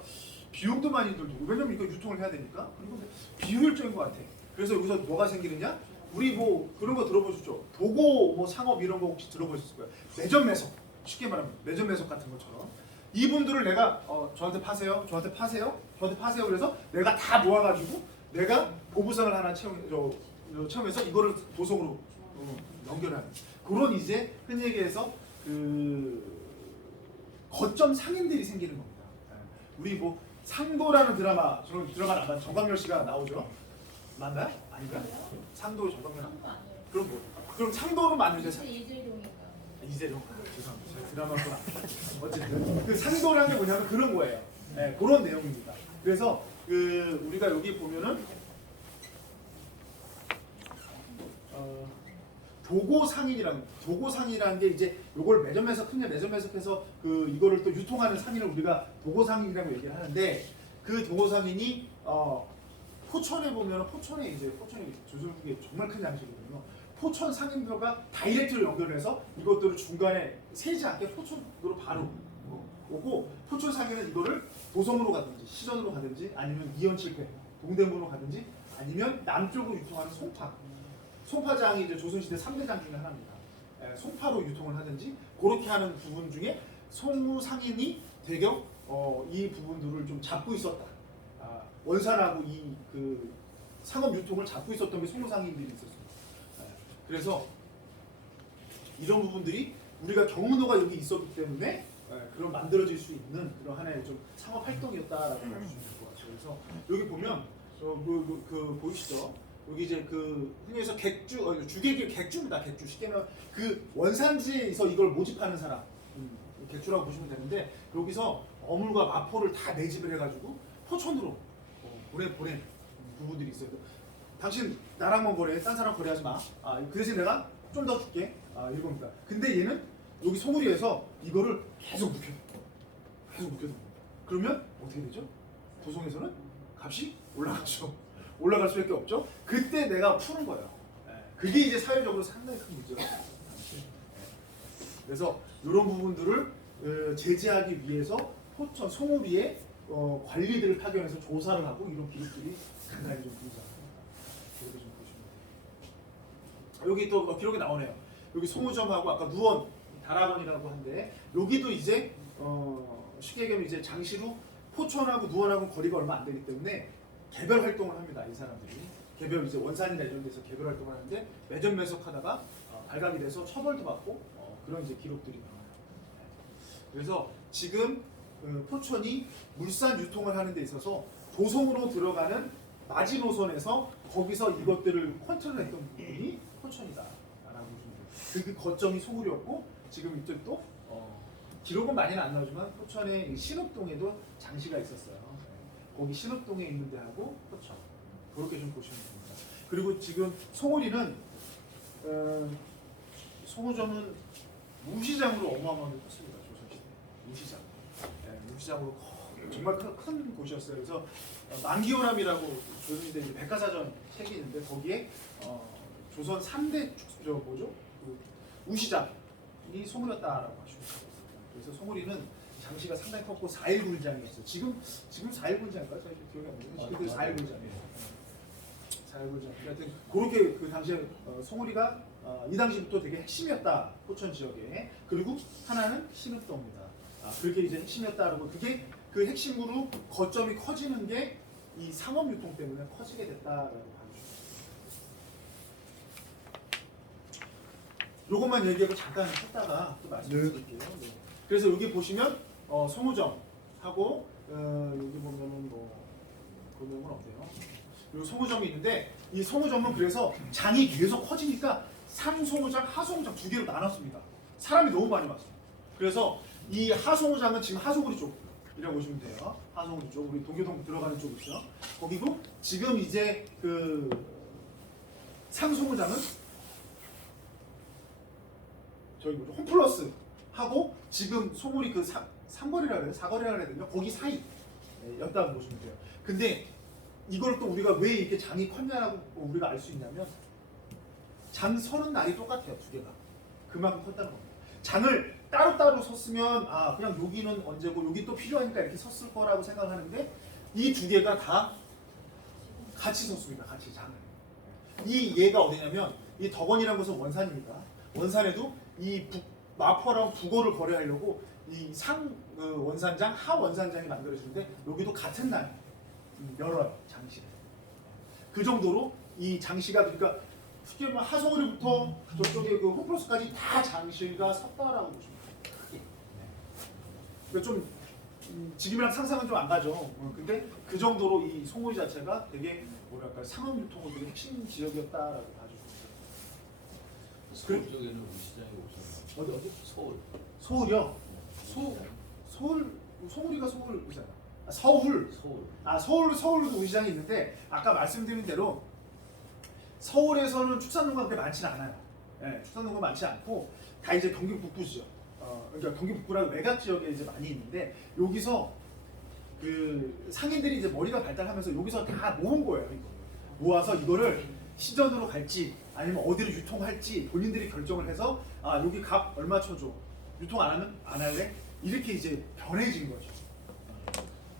비용도 많이 들고 왜냐면 이거 유통을 해야 되니까 그리고 비효율적인 것 같아. 그래서 여기서 뭐가 생기느냐? 우리 뭐 그런 거 들어보셨죠? 도고 뭐 상업 이런 거 혹시 들어보셨을 거예요. 매점 매석 쉽게 말하면 매점 매석 같은 것처럼 이분들을 내가 저한테 파세요, 저한테 파세요, 저한테 파세요. 그래서 내가 다 모아가지고 내가 보부상을 하나 채우면서 이거를 도성으로 연결하는 그런 이제 흔히 얘기해서 그 거점 상인들이 생기는 겁니다. 우리 뭐 상도라는 드라마 아마 정광열 씨가 나오죠. 맞나요? 아닌가? 상도 정답면 한거 아니에요. 그럼 뭐? 그럼 상도는 맞는데 이재룡인가. 이재룡 죄송합니다. 제가 드라마구나. 어쨌든 그 상도라는 게 뭐냐면 그런 거예요. 네, 그런 내용입니다. 그래서 그 우리가 여기 보면은 도고상이라는 게 이제 요걸 매점 매석해서 그 이거를 또 유통하는 상인을 우리가 도고상인이라고 얘기를 하는데 그 도고상인이 포천에 보면 포천이 조선국에 정말 큰 장식이거든요. 포천 상인들과 다이렉트로 연결해서 이것들을 중간에 세지 않게 포천으로 바로 오고 포천 상인은 이거를 도성으로 가든지 시전으로 가든지 아니면 이연칠패 동대문으로 가든지 아니면 남쪽으로 유통하는 송파장이 이제 조선시대 3대장 중에 하나입니다. 송파로 유통을 하든지 그렇게 하는 부분 중에 송무상인이 대경 이 부분들을 좀 잡고 있었다. 원산하고 이 그 상업 유통을 잡고 있었던 게 송무상인들이 있었습니다. 그래서 이런 부분들이 우리가 경운호가 여기 있었기 때문에 그런 만들어질 수 있는 그런 하나의 좀 상업 활동이었다라고 볼 수 있을 것 같아요. 그래서 여기 보면 그 보이시죠? 여기 이제 그 흔히해서 주객이 객주입니다. 객주 쉽게는 그 원산지에서 이걸 모집하는 사람 객주라고 보시면 되는데 여기서 어물과 마포를 다 매집을 해가지고 포천으로 보낸 부분들이 있어요. 당신 나랑만 거래해, 딴 사람 거래하지 마. 그 대신 내가 좀 더 줄게. 이겁니다. 근데 얘는 여기 송우리에서 이거를 계속 묵혀둬. 그러면 어떻게 되죠? 도성에서는 값이 올라가죠. 올라갈 수밖에 없죠. 그때 내가 푸는 거예요. 그게 이제 사회적으로 상당히 큰 문제가 돼요. 그래서 이런 부분들을 제재하기 위해서 포천 송우리의 관리들을 파견해서 조사를 하고 이런 기록들이 상당히 좀 분석합니다. 이렇게 좀 보시면 돼요. 여기 또 기록이 나오네요. 여기 송우점하고 아까 누원 다락원이라고 하는데 여기도 이제 쉽게 얘기하면 이제 장시로 포천하고 누원하고 거리가 얼마 안 되기 때문에 개별 활동을 합니다. 이 사람들이 개별 이제 원산이나 이런 데서 개별 활동을 하는데 매점 매석하다가 발각이 돼서 처벌도 받고 그런 이제 기록들이 나와요. 그래서 지금 포천이 물산 유통을 하는 데 있어서 도성으로 들어가는 마지노선에서 거기서 이것들을 컨트롤했던 부분이 포천이다라고 보시면 돼요. 그 거점이 송우리였고 지금 이쪽 또 기록은 많이는 안 나오지만 포천의 신읍동에도 장시가 있었어요. 거기 신읍동에 있는 데하고 포천 그렇게 좀 보시면 됩니다. 그리고 지금 송우리는 송우점은 무시장으로 어마어마하게 컸습니다. 조선시대 무시장. 무시장으로 정말 큰 곳이었어요. 그래서 만기호람이라고 조선시대 백과사전 책이 있는데 거기에 조선 3대 그 우시장이 송우리였다라고 하시고 있어요. 그래서 송우리는 장시가 상당히 컸고 4.1군장이었어요. 지금 4.1군장일까요? 저희 기억이 안 나는데 그때 4.1군장이에요. 4.1군장. 하여튼 그렇게 그 당시에 송우리가 이 당시부터 되게 핵심이었다. 포천 지역에. 그리고 하나는 신읍동입니다. 그렇게 이제 핵심이었다라고 그게 그 핵심으로 거점이 커지는 게 이 상업 유통 때문에 커지게 됐다라고 봐주십니다. 요것만 얘기하고 잠깐 했다가 또 말씀드릴게요. 네. 그래서 여기 보시면 송우점하고 여기 보면은 보면은 어때요? 요 송우점이 있는데 이 송우점은 그래서 장이 계속 커지니까 상송우장, 하송우장 두 개로 나눴습니다. 사람이 너무 많이 왔어요. 그래서 이 하송우장은 지금 하송우리 쪽이라고 보시면 돼요. 하송우리 쪽, 우리 도교동 들어가는 쪽 있죠. 거기고 지금 이제 그 상송우장은 저희 뭐죠? 홈플러스 하고 지금 송우리 그 삼거리라 그래요? 사거리라 그래야 되나? 거기 사이였다고 보시면 돼요. 근데 이걸 또 우리가 왜 이렇게 장이 컸냐라고 우리가 알 수 있냐면 장 서는 날이 똑같아요. 두 개가. 그만큼 컸다는 겁니다. 장을 따로따로 섰으면 그냥 여기는 언제고 여기 또 필요하니까 이렇게 섰을 거라고 생각하는데 이 두 개가 다 같이 섰습니다. 같이 장을. 얘가 어디냐면 이 덕원이라는 곳은 원산입니다. 원산에도 이 마포랑 북어를 거래하려고 이 원산장, 하 원산장이 만들어지는데 여기도 같은 날 열어요. 장시를. 그 정도로 이 장시가 그러니까 쉽게 말하면 하송우리부터 저쪽에 그 홈플러스까지 다 장시가 섰다라고 보시면 돼요. 크게. 그러니까 좀 지금이랑 상상은 좀 안 가죠. 근데 그 정도로 이 송오리 자체가 되게 뭐랄까 상업 유통의 되게 핵심 지역이었다라고 봐주시면 돼요. 서울 쪽에는 우리 시장에 오셨나? 어디? 서울. 서울이요? 송오리가 서울이잖아. 아, 서울. 서울도 우시장이 있는데 아까 말씀드린 대로 서울에서는 축산농가 그렇게 많지는 않아요. 예, 축산농가 많지 않고 다 이제 경기 북부죠. 그러니까 경기 북부라는 외곽 지역에 이제 많이 있는데 여기서 그 상인들이 이제 머리가 발달하면서 여기서 다 모은 거예요. 이거. 모아서 이거를 시전으로 갈지 아니면 어디로 유통할지 본인들이 결정을 해서 아 여기 값 얼마 쳐줘. 유통 안 하면 안 할래? 이렇게 이제 변해진 거죠.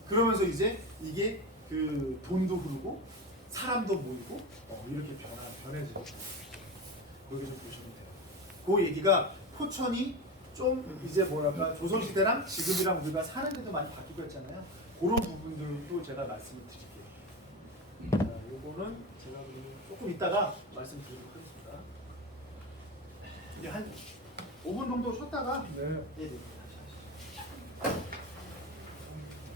그러면서 이제 이게 그 돈도 흐르고 사람도 모이고 이렇게 변해지는 거죠. 거기 좀 보시면 돼요. 그 얘기가 포천이 좀 이제 뭐랄까 조선시대랑 지금이랑 우리가 사는 데도 많이 바뀌고 했잖아요. 그런 부분들도 제가 말씀을 드릴게요. 자, 요거는 제가 조금 이따가 말씀드리도록 하겠습니다. 이제 한 5분 정도 쉬었다가 네. 다시 하시죠.